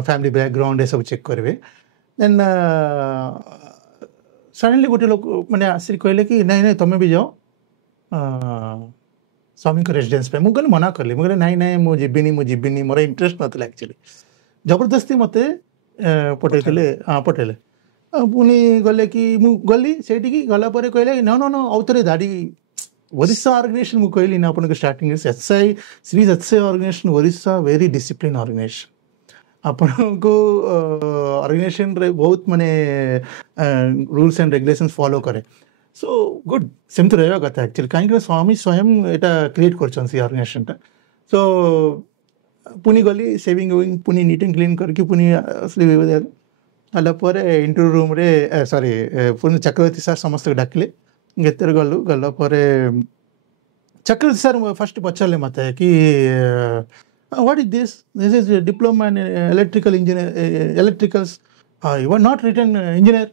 ଫ୍ୟାମିଲି ବ୍ୟାକଗ୍ରାଉଣ୍ଡ ଏସବୁ ଚେକ୍ କରିବେ ଦେନ୍ ସଡନ୍ଲି ଗୋଟେ ଲୋକ ମାନେ ଆସିକି କହିଲେ କି ନାଇଁ ନାଇଁ ତୁମେ ବି ଯାଅ ସ୍ୱାମୀଙ୍କ ରେସିଡେନ୍ସ ପାଇଁ। ମୁଁ କହିଲି ମନା କଲି ମୁଁ କହିଲି ନାଇଁ ମୁଁ ଯିବିନି ମୋର ଇଣ୍ଟରେଷ୍ଟ ନଥିଲା ଆକ୍ଚୁଆଲି ଜବରଦସ୍ତି ମୋତେ ପଠେଇଲେ ପୁଣି ଗଲେ କି ମୁଁ ଗଲି ସେଇଠିକି ଗଲା ପରେ କହିଲେ ନ ଆଉ ଥରେ ଦାଡ଼ି ଓରିଶା ଅର୍ଗାନାଇଜେସନ୍ ମୁଁ କହିଲି ନା ଆପଣଙ୍କ ଷ୍ଟାର୍ଟିଂରେ ସିରିଜ୍ ଏସ୍ଆଇ organisation Orissa very discipline organisation ଆପଣଙ୍କୁ ଅର୍ଗାନାଇଜେସନ୍ରେ ବହୁତ ମାନେ ରୁଲ୍ସ ଆଣ୍ଡ ରେଗୁଲେସନ୍ସ ଫଲୋ କରେ। ସୋ ଗୁଡ୍ ସେମିତି ରହିବା କଥା ଆକ୍ଚୁଆଲି କାହିଁକି ସ୍ୱାମୀ ସ୍ୱୟଂ ଏଇଟା କ୍ରିଏଟ୍ କରିଛନ୍ତି ସେ ଅର୍ଗାନାଇଜେସନ୍ଟା। ସୋ ପୁଣି ଗଲି ସେଭିଂ ପୁଣି ନିଟ୍ ଆଣ୍ଡ କ୍ଲିନ୍ କରିକି ପୁଣି ଆସିଲି ହେଲା ପରେ ଇଣ୍ଟରଭ୍ୟୁ ରୁମ୍ରେ ପୁଣି ଚକ୍ରବର୍ତ୍ତୀ ସାର୍ ସମସ୍ତଙ୍କୁ ଡାକିଲେ ଗେତରେ ଗଲା ପରେ ଚକ୍ରବର୍ତ୍ତୀ ସାର୍ ଫାଷ୍ଟ ପଚାରିଲେ ମୋତେ କି what is this is diploma in electrical electricals you are not written engineer।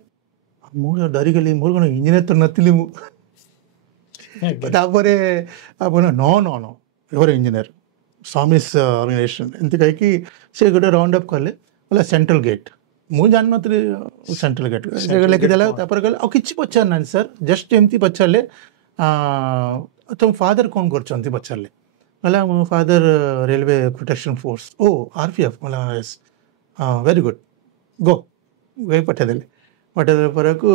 ମୁଁ ଡରିଗଲି ମୋର କ'ଣ ଇଞ୍ଜିନିୟର ତ ନଥିଲି ମୁଁ ତାପରେ ଆପଣ ନ ୟୁଆର୍ ଇଞ୍ଜିନିୟର ସ୍ୱାମୀସ୍ ଅର୍ଗାନାଇଜେସନ୍ ଏମିତି କହିକି ସେ ଗୋଟେ ରାଉଣ୍ଡ ଅପ୍ କଲେ ବୋଲେ ସେଣ୍ଟ୍ରାଲ ଗେଟ୍ ମୁଁ ଜାଣିନଥିଲି ସେଣ୍ଟ୍ରାଲ ଗେଟ୍ ଲେଖିଦେଲା ତାପରେ କହିଲେ ଆଉ କିଛି ପଚାରିନାହାନ୍ତି ସାର୍ ଜଷ୍ଟ ଏମିତି ପଚାରିଲେ ତୁମ ଫାଦର କ'ଣ କରୁଛନ୍ତି ପଚାରିଲେ କହିଲା ମୋ ଫାଦର ରେଲୱେ ପ୍ରୋଟେକ୍ସନ୍ ଫୋର୍ସ ଓ RPF କହିଲା ଭେରି ଗୁଡ୍ ଗୋ ପଠାଇଦେଲେ ପରକୁ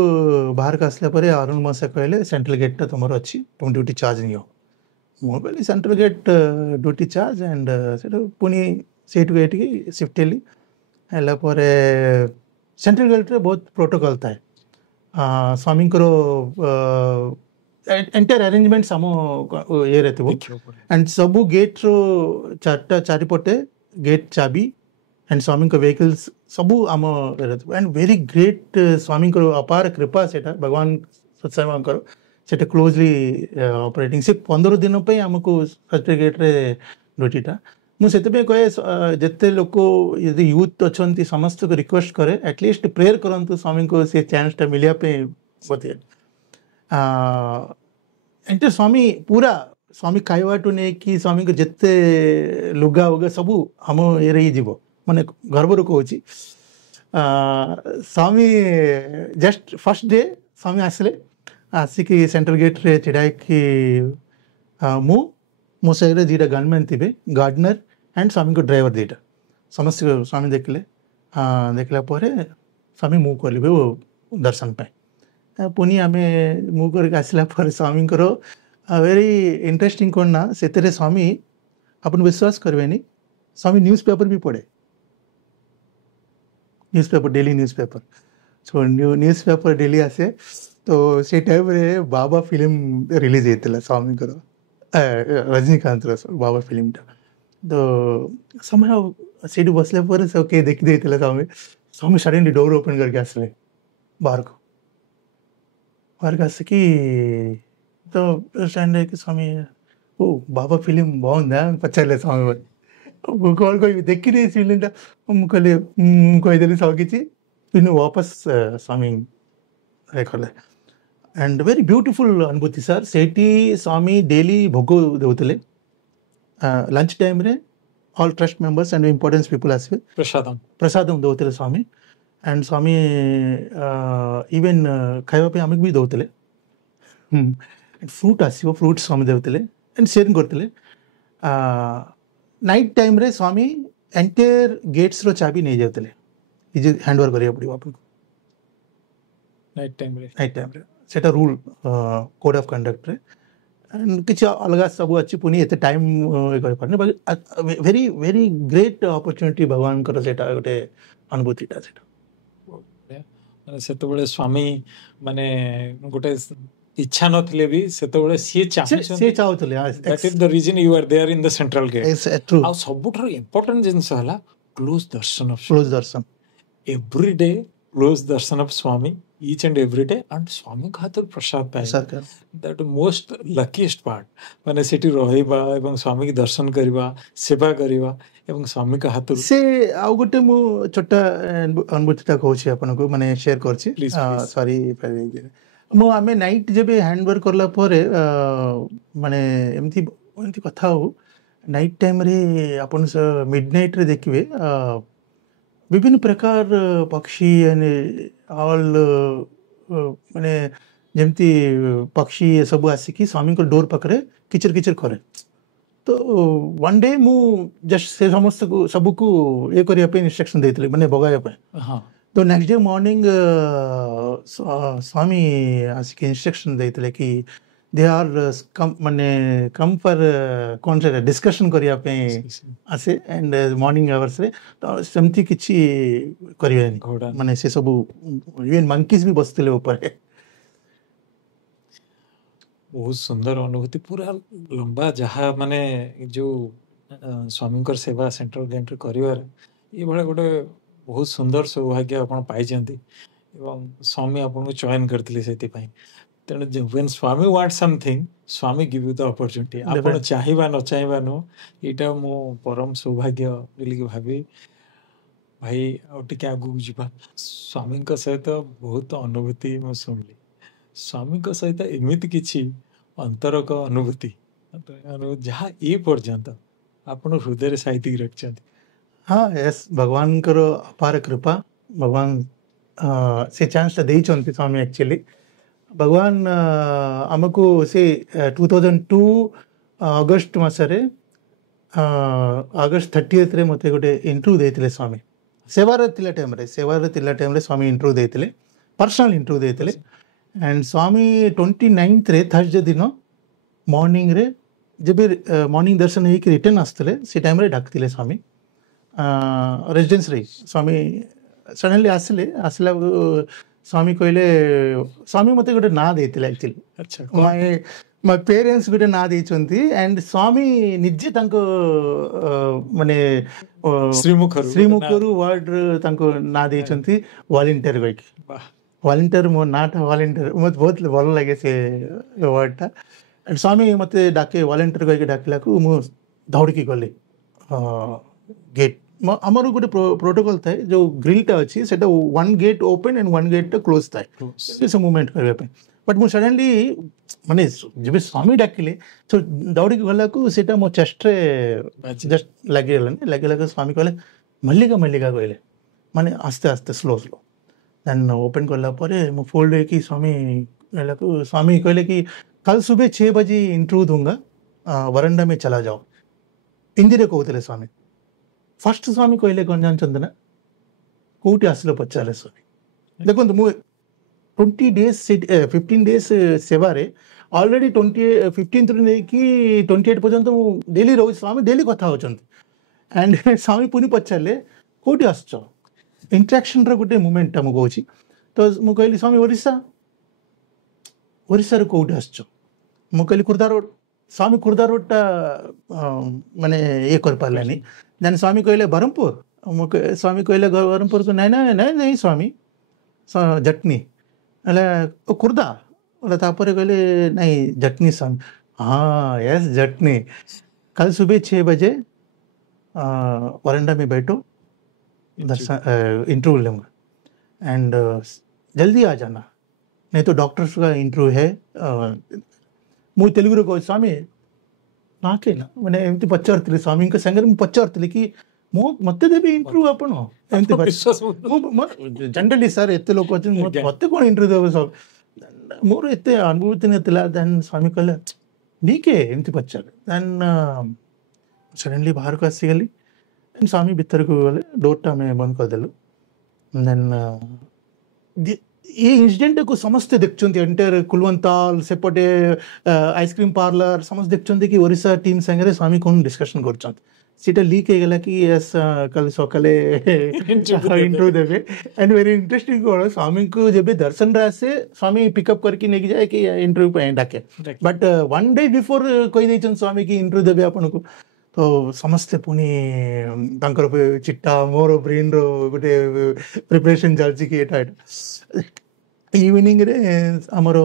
ବାହାରକୁ ଆସିଲା ପରେ ଅରୁଣ ମହାଶୟ କହିଲେ ସେଣ୍ଟ୍ରାଲ ଗେଟ୍ଟା ତୁମର ଅଛି ତୁମ ଡ୍ୟୁଟି ଚାର୍ଜ ନିଅ। ମୁଁ କହିଲି central gate duty charge and ସେଠୁ ପୁଣି ସେଇଠୁ ଏଠିକି ସିଫ୍ଟ ହେଲି। ହେଲା ପରେ ସେଣ୍ଟ୍ରାଲ ଗେଟ୍ରେ ବହୁତ ପ୍ରୋଟୋକଲ୍ ଥାଏ ସ୍ୱାମୀଙ୍କର ଏଣ୍ଟାୟାର ଆରେଞ୍ଜମେଣ୍ଟସ୍ ଆମ ଇଏରେ ଥିବ ଆଣ୍ଡ ସବୁ ଗେଟ୍ର ଚାରିପଟେ ଗେଟ୍ ଚାବି ଆଣ୍ଡ ସ୍ୱାମୀଙ୍କ ଭେହିକଲ୍ସ ସବୁ ଆମ ଆଣ୍ଡ ଭେରି ଗ୍ରେଟ୍ ସ୍ୱାମୀଙ୍କର ଅପାର କୃପା ସେଇଟା ଭଗବାନ ସତ୍ୟସାଇବାବାଙ୍କର ସେଇଟା କ୍ଲୋଜଲି ଅପରେଟିଂ ସେ 15 ଦିନ ପାଇଁ ଆମକୁ ସାର୍ଟିଫିକେଟ୍ରେ ଡ୍ୟୁଟିଟା। ମୁଁ ସେଥିପାଇଁ କହେ ଯେତେ ଲୋକ ଯଦି ୟୁଥ୍ ଅଛନ୍ତି ସମସ୍ତଙ୍କୁ ରିକ୍ୱେଷ୍ଟ କରେ ଆଟଲିଷ୍ଟ ପ୍ରେୟର କରନ୍ତୁ ସ୍ୱାମୀଙ୍କୁ ସେ ଚାନ୍ସଟା ମିଳିବା ପାଇଁ ବୋଧେ ଏମିତି ସ୍ୱାମୀ ପୁରା ସ୍ୱାମୀ ଖାଇବାଠୁ ନେଇକି ସ୍ୱାମୀଙ୍କୁ ଯେତେ ଲୁଗା ଉଗା ସବୁ ଆମ ଇଏରେ ହିଁ ଯିବ ମାନେ ଗର୍ବରୁ କହୁଛି। ସ୍ୱାମୀ ଜଷ୍ଟ ଫାର୍ଷ୍ଟ ଡେ ସ୍ୱାମୀ ଆସିକି ସେଣ୍ଟ୍ରାଲ ଗେଟ୍ରେ ଛିଡ଼ା ହେଇକି ମୋ ସାଇଡ଼୍ରେ 2ଟା ଗନ୍ମ୍ୟାନ୍ ଥିବେ ଗାର୍ଡନର ଆଣ୍ଡ ସ୍ୱାମୀଙ୍କ ଡ୍ରାଇଭର 2ଟା ସମସ୍ତେ ସ୍ୱାମୀ ଦେଖିଲା ପରେ ସ୍ୱାମୀ ମୁଁ କରିବେ ଦର୍ଶନ ପାଇଁ ପୁଣି ଆମେ ମୁଁ କରିକି ଆସିଲା ପରେ ସ୍ୱାମୀଙ୍କର ଭେରି ଇଣ୍ଟରେଷ୍ଟିଂ କ'ଣ ନା ସେଥିରେ ସ୍ୱାମୀ ଆପଣ ବିଶ୍ୱାସ କରିବେନି ସ୍ୱାମୀ ନ୍ୟୁଜ୍ ପେପର ବି ପଢ଼େ daily newspaper so newspaper daily ଆସେ ତ तो से टाइम रे बाबा फिल्म रिलीज होता स्वामी रजनीकांत बाबा फिल्म टा तो समय सीट बसले पर सब के देखी देते Swami Swami suddenly door open करके आसले बाहर को आसिकी तो स्टैंड है कि स्वामी ओ बाबा फिल्म बाగుందా पचारे स्वामी कौन कोई देखी नहीं फिल्म टा कहले कहीदेली सबकि फिर वापस स्वामी कले एंड वेरी ब्यूटीफुल अनुभूति सर सेठी स्वामी डेली भोग देउतले लंच टाइम रे all trust members and importance people आसवे प्रसादम देउतले स्वामी एंड स्वामी इवन खाइबा पे आमिक भी देउतले फ्रूट आसीबो फ्रूट स्वामी देउतले एंड शेयरिंग करतले नाइट टाइम रे स्वामी एंटायर गेट्स रो चाबी नहीं जाउतले इजे हैंड ओवर करिया पड़िबो आपन नाइट टाइम रे सेटा रूल कोड ऑफ कंडक्ट रे एंड किछ अलगा सब अच्छी पुनी एते टाइम कर पारने बाकी वेरी वेरी ग्रेट अपॉर्चुनिटी भगवान कर सेटा गोटे अनुभूतिटा सेटा माने सेतबेले स्वामी माने गोटे इच्छा नथिले भी सेतबेले सी चाहतले that is the reason you are there in the central gate true आ सबुठर इंपोर्टेंट जिंस हला क्लोज दर्शन एवरी डे क्लोज दर्शन of Swami each and every day and Swami का हाथ प्रसाद पाए दैट मोस्ट लकीएस्ट पार्ट माने सेठी रहिबा एवं स्वामी के दर्शन करबा सेवा करबा एवं स्वामी का हाथ से आ गोटे मु छोटा अनुभूतिटा कहूछि आपन को माने शेयर करछि सॉरी मु आमे नाइट जेबे हैंड ओवर करला परे माने एमती कथा हो नाइट टाइम रे आपन मिडनाइट रे देखिबे विभिन्न प्रकार पक्षी ऑल माने जमती पक्षी सब आसिकी स्वामी को डोर पकड़े किचर किचर करे तो वन डे मु जस्ट से समस्त को सब को ये करिया पे इंस्ट्रक्शन देतले माने बगाया पे हां तो नेक्स्ट डे मॉर्निंग स्वामी आसिकी इंस्ट्रक्शन देतले कि दे आर कम फॉर कौन से डिस्कशन करिया पे आसे एंड मॉर्निंग आवर्स रे तो सेमती किछि करिया माने से सब इवन मंकीज भी बसतले ऊपर बहुत सुंदर अनुभूति पूरा लंबा जहाँ माने जो स्वामी कर सेवा सेंट्रल गेट करिवार ये बड़ा गोटे बहुत सुंदर सौभाग्य आपण पाई जंती एवं स्वामी आपण को चयन करथिले सेति पई तेणु when Swami want something Swami give you the opportunity आपण चाहिबा न चाहिबा नो एटा मो परम सौभाग्य बोली भाबी भाई टिके आगु जीवा स्वामी का सहित बहुत अनुभूति मो सुनली स्वामी का सहित एमिति किछि अंतर का अनुभूति जहाँ ये पर्यंत आपण हृदय साहित्य रखछन हाँ यस भगवान करो अपार कृपा भगवान से चांस देई चंती स्वामी एक्चुअली भगवान आमको से 2002 अगस्त मासरे अगस्त 30th रे मते गोटे इंटरव्यू देथिले स्वामी सेवार तिला टाइम रे स्वामी इंटरव्यू देथिले पर्सनल इंटरव्यू देथिले एंड स्वामी 29th रे थर्सडे दिन मॉर्निंग रे जब मॉर्निंग दर्शन हे कि रिटर्न आस्तले से टाइम रे डाकतिले स्वामी रेजिडेंस रे स्वामी सडनली आसला स्वामी कहले स्वामी मते गोटे ना देथिले एक्चुअली अच्छा माय पेरेंट्स गोटे ना देचंती एंड स्वामी निजे तांको माने श्रीमुखरु वर्ड तांको ना देचंती वॉलंटियर गई वॉलंटियर मो नाटा वॉलंटियर मत बहुत भल लगे से वर्डटा एंड स्वामी मते डाके वॉलंटियर गई के डाकला को मु दौड़की गले गेट आमर गोटे प्रोटोकॉल थाए जो ग्रिलटा अच्छी से one get open and one get close थाए से मूवमेंट करबा पे बट मु सडनली माने जब स्वामी डाकिले तो दौड़ी गला को सेटा मो चेस्ट रे जस्ट लगे स्वामी कहले मल्लिका कहले माने आस्ते आस्ते स्लो देन ओपन करला परे मो फोल्ड है कि स्वामी कहले कि कल सुबह 6 बजे इंटरव्यू दूंगा वरंडा में चला जाओ हिंदी रे कहते स्वामी फर्स्ट स्वामी कहले कौन जानते ना कौटी आसलो पचारे स्वामी देखो मु 20 days 15 days सेवा रे ऑलरेडी 15th रे कि 28 पर्यंत मु डेली रहो स्वामी डेली कथा होचंती एंड स्वामी पुनी पचारले कौटी आसचो इंटरेक्शन रे गोटे मोमेंट मु कहूची तो मु कहली स्वामी ओडिसा ଓଡ଼ିଶାରୁ କେଉଁଠି ଆସିଛ? ମୁଁ କହିଲି ଖୋର୍ଦ୍ଧା ରୋଡ଼। ସ୍ୱାମୀ ଖୋର୍ଦ୍ଧା ରୋଡ଼ଟା ମାନେ ଇଏ କରିପାରିଲାନି। ଦେନ୍ ସ୍ୱାମୀ କହିଲେ ବ୍ରହ୍ମପୁର। ସ୍ୱାମୀ କହିଲେ ବ୍ରହ୍ମପୁରକୁ ନାଇଁ ନାଇଁ ନାଇଁ ନାଇଁ ସ୍ୱାମୀ ଜଟନୀ ହେଲେ ଖୋର୍ଦ୍ଧା बोला तापर कहले नहीं जटनी स्वामी। हाँ यस जटनी। कल सुबह 6 बजे वरंडा में बैठो, इंटरव्यू लूँगा एंड जल्दी आ जाना, नहीं तो डॉक्टर्स का इंटरव्यू है। मुझे तेलुगु को स्वामी नाके ना मैंने एमती पचारती स्वामी के संगे मुझे पचारती कि मत देवी इंटरव्यू आपण जनरली सर एत लोक मत कौन इंटरव्यू देव सब मोर एत अनुभूति नहीं। देन स्वामी कहले ठीक है एमती पचार। देन सडनली बाहर को आसीगली। देन स्वामी भीतर को गले, डोरटा में बंद करदेलु। देन ये इनसीडेंट को समस्ते देखुं एंटायर कुलवंताल सेपटे आइसक्रीम पार्लर समस्त देखुं कि ओडिशा टीम संगे स्वामी कौन डिस्कशन कर सीटा लीक हो गला कि यस कल सकाले इंटरव्यू देवे। एंड वेरी इंटरेस्टिंग कौन स्वामी को जब दर्शन आसे स्वामी पिकअप करके लेके जाए कि इंटरव्यू पे डाके, बट वन डे बिफोर कही देछन स्वामी कि इंटरव्यू देवे आपन को। तो समस्ते पुणी तांकर चिट्टा मोर ब्रेन रो गोटे प्रिपरेशन चलछि कि एटा इवनिंग रे हमर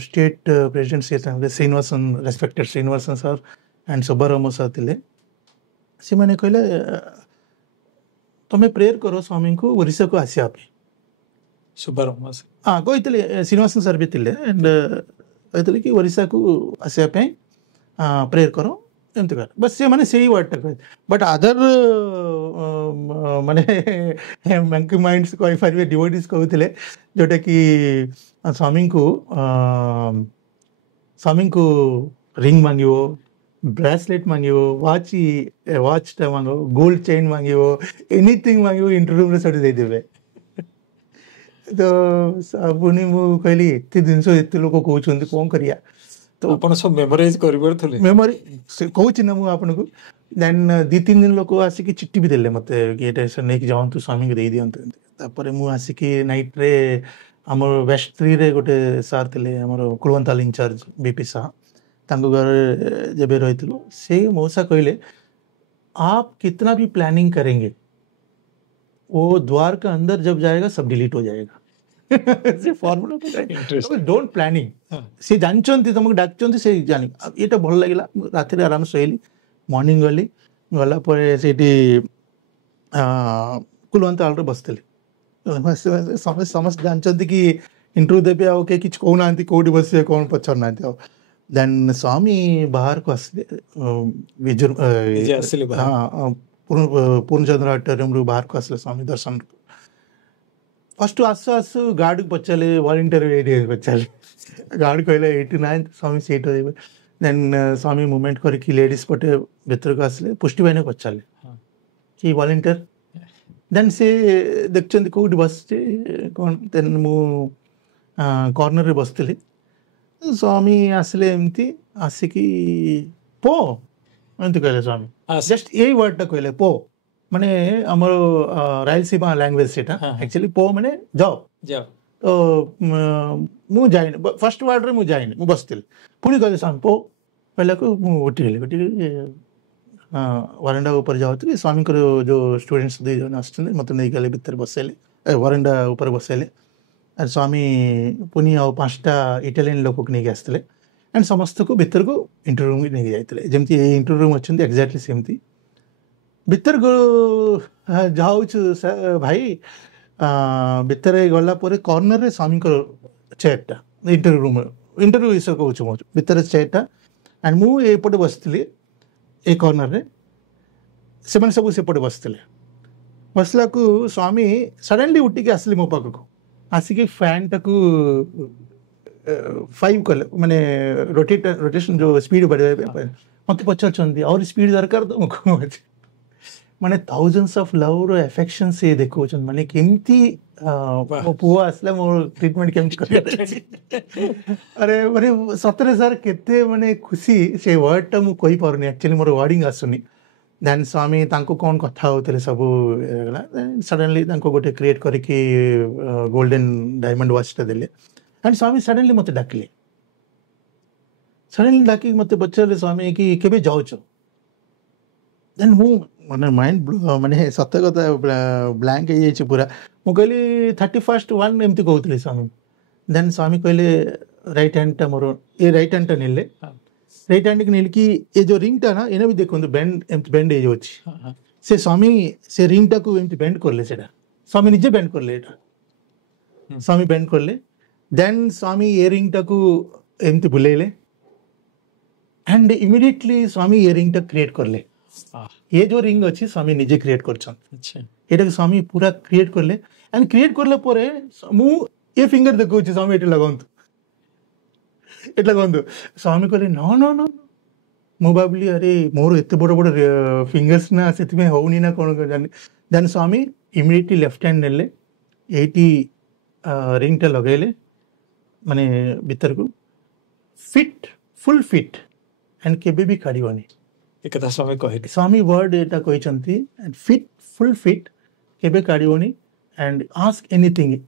state president Srinivasan respected Srinivasan sir and Subbaram sir थिले। से मैंने कहले तुम्हें प्रेयर करो स्वामी को ओडिशा को आसिया पे। सुब्बाराम हाँ कहते श्रीनिवासन सर भी थिले एंड कहते कि ओडिशा को आसिया पे प्रेयर करो एमती कर बस से मैंने सही वर्डटा कह। बट अदर माने मंकी माइंड्स कहि पारे डिवोटीज कहते जोटा कि स्वामी को रिंग मांगियो, ब्रेसलेट मांगियो, वाचटा मांगो, गोल्ड चेन मांगियो, एनीथिंग मांगियो इंटरव्यू में सट दे देबे। तो पुनी मु कहली एते दिन सो एते लोक कहउछन कोन करिया। तो अपन सब मेमोराइज करिवर थले मेमोरी से कहउछ ना मु आपन को। देन 2-3 दिन लोक आसी कि चिट्ठी भी देले मते कि एटा से नेक जाउंतु स्वामी के दे दियंतु। तापर मु आसी कि नाइट रे हमर वेस्ट 3 रे गोटे सर थिले हमर कुलवंताल इंचार्ज बीपी साह तांको घर जब रही से मौसा कहले आप कितना भी प्लानिंग करेंगे वो द्वार का अंदर जब जाएगा सब डिलीट हो जाएगा। से फॉर्मूला डोंट प्लानिंग से जानचंती तुमको डाकचंती से जानी। एटा भल लागला राति रे आराम सोइली मॉर्निंग गली गला पर सेठी कुलवंताल रे बसतले समस्त जानचंती कि इंटरव्यू देबे आ के किछ कहू नांती कोडी बसिए कोन पछर नांती। देन स्वामी बाहर को आसले हाँ पूर्णचंद्र ऑडिटोरियम रू बाहर को आसले स्वामी दर्शन। फर्स्ट आसु आसु गार्ड को पचारे वॉलंटियर एरिया पचारे गार्ड कहले 89 स्वामी सीट देबे। देन स्वामी मूवमेंट करके लेडीज पटे भीतर को आसले पुष्टि भाई ने पचारे कि वॉलंटियर। देन से देखचंती कोडी बस कौन। देन मु कॉर्नर रे बसतली स्वामी आसले एमती आसिकी पो एमती कहले स्वामी जस्ट यही वर्डटा कहले पो माने हमर रायलसीमा लैंग्वेज सेटा एक्चुअली पो माने जाओ जाओ। तो मु जाइने फर्स्ट वर्ड रे मु जाइने मु बसतिल पुनी कहले स्वामी पो पहले को मु उठी वरंडा ऊपर जाउतली स्वामी को जो स्टूडेंट्स दे जन आछन मते नै गले भीतर बसेले वरंडा ऊपर बसेले। और स्वामी पुनी आ 5टा इटालियन लोक को नहीं आसते एंड समस्त को भीतर को इंटरव्यू में नहीं जाते जमती इंटरव्यू में अच्छा एक्जाक्टली सेमती भीतर को जाऊँ भाई भीतर गला कॉर्नर रे स्वामी को चेयरटा इंटरव्यू रूम इंटरव्यू विषय कहूँ मो भीतर चेयरटा एंड मु एपटे बसती ए कॉर्नर रे से सब सेपटे बसते बसला को स्वामी सडनली उठिक आसली मो पाख को आसिक फैन टाकू 5 कले माने रोटेशन जो स्पीड बढ़ाई मत पचार और स्पीड दरकार तुमको माने थाउजेंड्स ऑफ लव रो अफेक्शन से देखो माने केमती मो पुआ असला मोर ट्रीटमेंट केमती कर अरे माने सतरे सर केते माने खुशी से वर्ड टा मु कहि पारनी एक्चुअली मोर वर्डिंग आसुनी। देन स्वामी तांको कौन कथा होते सब सडनली तांको गोटे क्रिएट करके गोल्डन डायमंड वाचटा देले एंड स्वामी सडनली मत डाकले ସଡନଲି ଡାକିକି ମୋତେ ପଚାରିଲେ ସ୍ୱାମୀ କି କେବେ ଯାଉଛ? ଦେନ୍ ମୁଁ ମାନେ ମାଇଣ୍ଡ ମାନେ ସତ କଥା ବ୍ଲାଙ୍କ ହେଇଯାଇଛି ପୁରା। ମୁଁ କହିଲି 31st 1 ଏମିତି କହୁଥିଲି ସ୍ୱାମୀ। ଦେନ୍ ସ୍ୱାମୀ କହିଲେ ରାଇଟ୍ ହ୍ୟାଣ୍ଡଟା ମୋର ଏ ରାଇଟ୍ ହ୍ୟାଣ୍ଡଟା ନେଲେ, ରାଇଟ୍ ହ୍ୟାଣ୍ଡକି ନେଲିକି ଏ ଯେଉଁ ରିଙ୍ଗଟା ନା ଏନେ ବି ଦେଖନ୍ତୁ ବେଣ୍ଡ ଏମିତି ବେଣ୍ଡ ହେଇଯାଉଛି। ସେ ସ୍ୱାମୀ ସେ ରିଙ୍ଗଟାକୁ ଏମିତି ବେଣ୍ଡ କଲେ, ସେଟା ସ୍ୱାମୀ ନିଜେ ବେଣ୍ଡ କଲେ, ଏଟା ସ୍ୱାମୀ ବେଣ୍ଡ କଲେ। ଦେନ୍ ସ୍ୱାମୀ ଏ ରିଙ୍ଗଟାକୁ ଏମିତି ବୁଲେଇଲେ ଆଣ୍ଡ ଇମିଡିଏଟଲି ସ୍ୱାମୀ ଏ ରିଙ୍ଗଟା କ୍ରିଏଟ୍ କଲେ। ये जो रिंग अच्छी स्वामी निजे क्रिएट करछन। अच्छा एटा स्वामी पूरा क्रिएट करले एंड क्रिएट करले परे मु ए फिंगर देखौ छी स्वामी एटा लगंतु स्वामी कहले नो नो नो मु भाबली अरे मोर एते बड़ बड़ फिंगर्स ना सेति में होउनी ना कोन जानि। देन स्वामी इमीडिएटली लेफ्ट हैंड नेले एटी रिंग टा लगेले माने भीतर को फिट फुल फिट एंड केबे भी काढिवनी एक कथा स्वामी कहले। स्वामी वर्ड एटा कहिसंती एंड फिट फुल फिट केबे काढिवनी and ask anything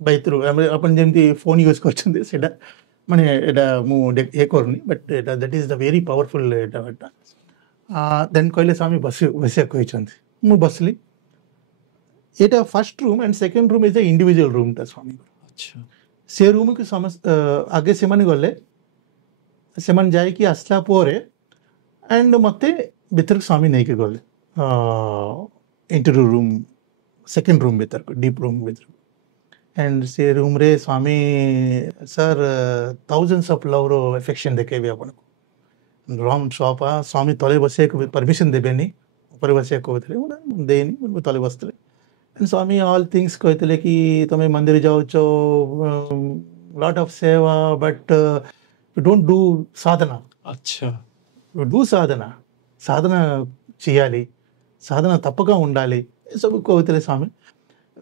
by through अपन जेमती फोन यूज करछंती सेटा माने एटा मु ए करनी बट एटा that is the very powerful एटा देन कहले स्वामी बसे कहिसंती मु बसली। एटा first room and second room is the individual room ता स्वामी। अच्छा से रूम के समस्त आगे से माने गले सेमान जाए कि आसला पोरे एंड मते भीतर स्वामी नहीं के गले इंटरव्यू रूम सेकंड रूम भीतर को डीप रूम भीतर एंड से रूम रे Swami sir thousands of love रो अफेक्शन देखे भी अपन को राम शॉप स्वामी तले बसे परमिशन देबेनी ऊपर बसे कहते देनी तले बसते एंड स्वामी ऑल थिंग्स कहते कि तुम्हें मंदिर जाओ लॉट ऑफ सेवा बट डोंट डू साधना। अच्छा डू साधना साधना చేయాలి సాధన తప్పగా ఉండాలి सब कहते स्वामी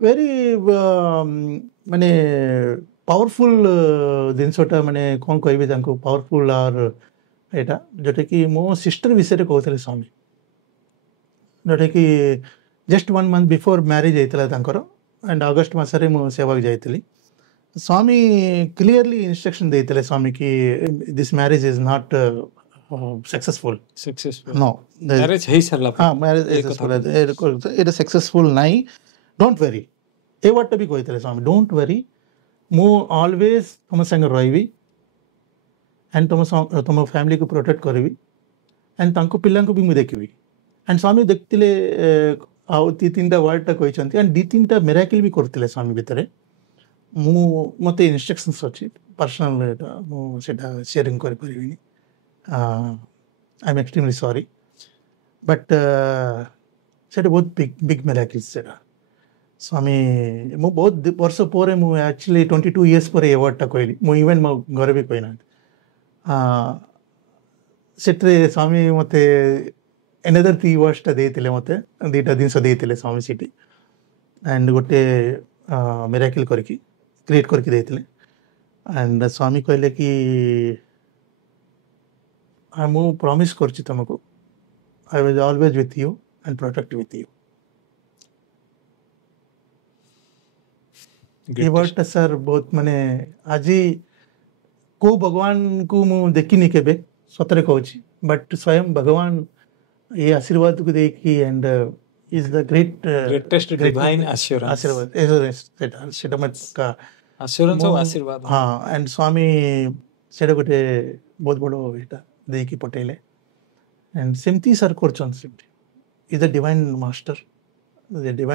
वेरी माने पावरफुल जिनसटा माने कौन कहबे तांको पावरफुल और एटा जोटा कि मो सिस्टर विषय रे कहते स्वामी जोटा कि जस्ट 1 मंथ बिफोर मैरिज होता तांकर एंड अगस्त मासरे मो सेवा जाइतली। स्वामी क्लियरली इंस्ट्रक्शन देते स्वामी कि this marriage is not successful no marriage है सरला हां मैरिज इज सक्सेसफुल नहीं डोंट वरी ए वर्ड भी कहते स्वामी डोंट वरी मु ऑलवेज तुम संग रहिबी एंड तुम फैमिली को प्रोटेक्ट करबी एंड तांको पिल्ला को भी मु देखबी एंड स्वामी देखतिले आ ती तीनटा वर्ड ता कहिसंती एंड दी तीनटा मिरेकल भी करतिले स्वामी भितरे मु मते इंस्ट्रक्शंस अछि पर्सनल एटा मु सेटा शेयरिंग कर परिबिनी I am extremely sorry but सेटा बहुत बिग मिरेकल्स सेटा स्वामी मु बहुत वर्ष पोरे मु एक्चुअली 22 इयर्स पर ए वर्ड ता कहली मु इवन मो घर भी कहना सेटरे स्वामी मते एनदर 3 वर्ष ता देतिले मते दीटा दिन से देतिले स्वामी सिटी एंड गोटे मिरेकल करकी क्रिएट करके देते एंड स्वामी कहले कि मु प्रॉमिस करछि तुमको I will always with you and protect with you. ये वर्ड सर बहुत माने आज को भगवान को मु देखिनी केबे सतरे कहछि बट स्वयं भगवान ये आशीर्वाद को देखी and is the greatest divine assurance सेटा मत का assurance और आशीर्वाद हां एंड स्वामी सेटा गोटे बहुत बड़ो एटा देई की पटेले एंड सेमती सर करछन सेमती is the divine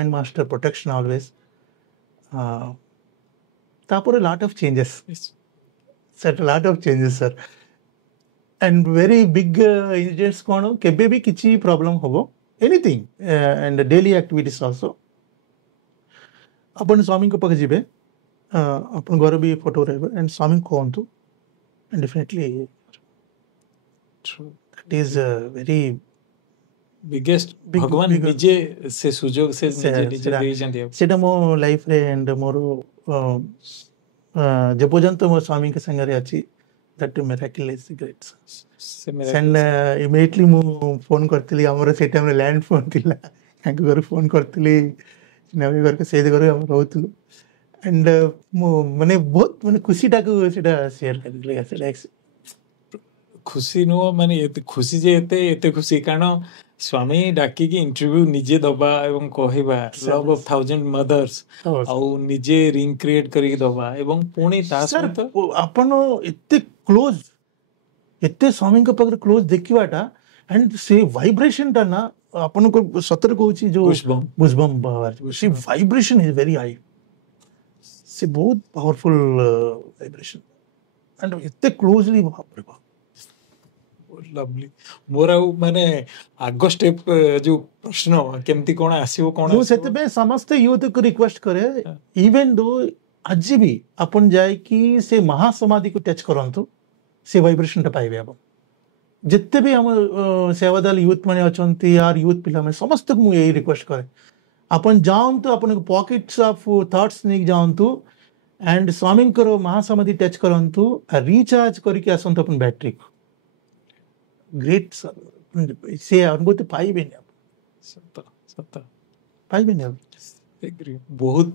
master protection always तापर lot of changes sir lot of changes sir and very big incidents कोन केबे भी किछि प्रॉब्लम होबो anything and daily activities also अपन स्वामी को पाखे जीवे अपन घर भी फोटो रहबे एंड स्वामी कहंतु and definitely that is very biggest भगवान निजे से सुजोग से निजे देइजंती सेटा मो लाइफ रे एंड मोर जे पर्यंत मो स्वामी के संग रे अछि that miracle is great and immediately mu phone करतली हमर से टाइम लैंड फोन थिला ताके घर फोन करतली नवे घर के सेद घर हम रहतलु एंड माने बहुत माने खुशीटा को सेटा शेयर करले सेटा खुशी नुह माने खुशी जे एते खुशी कारण स्वामी डाकिकी इंटरव्यू निजे दबा एवं कहवा लव ऑफ 1000 मदर्स आउ निजे रिंग क्रिएट करी दबा एवं पुणी ता सर सहित आपण एते क्लोज एते स्वामी के पाखरे क्लोज देखिवाटा एंड से वाइब्रेशन टा ना आपण को सतर कहूची जो गुजबम बाहर से वाइब्रेशन इज वेरी हाई से बहुत पावरफुल वाइब्रेशन एंड एते क्लोजली बाप रे बाप लवली मोर माने आगो स्टेप जो प्रश्न केमती कोन आसीबो कोन जो सेते पे समस्त यूथ को रिक्वेस्ट करे इवन दो आज भी अपन जाय कि से महासमाधि को टच करंतु से वाइब्रेशन टा पाइबे अब जितने भी हम सेवादल यूथ माने अछंती यार यूथ पिला में समस्त को यही रिक्वेस्ट करे अपन जाऊंतु अपन पॉकेट्स ऑफ थॉट्स निक जाऊंतु एंड स्वामी करो महासमाधि टच करंतु रिचार्ज करके आसंतु अपन बैटरी को ग्रेट से अनुभूति पाइबे नहीं सत्ता सत्ता पाइबे नहीं एग्री बहुत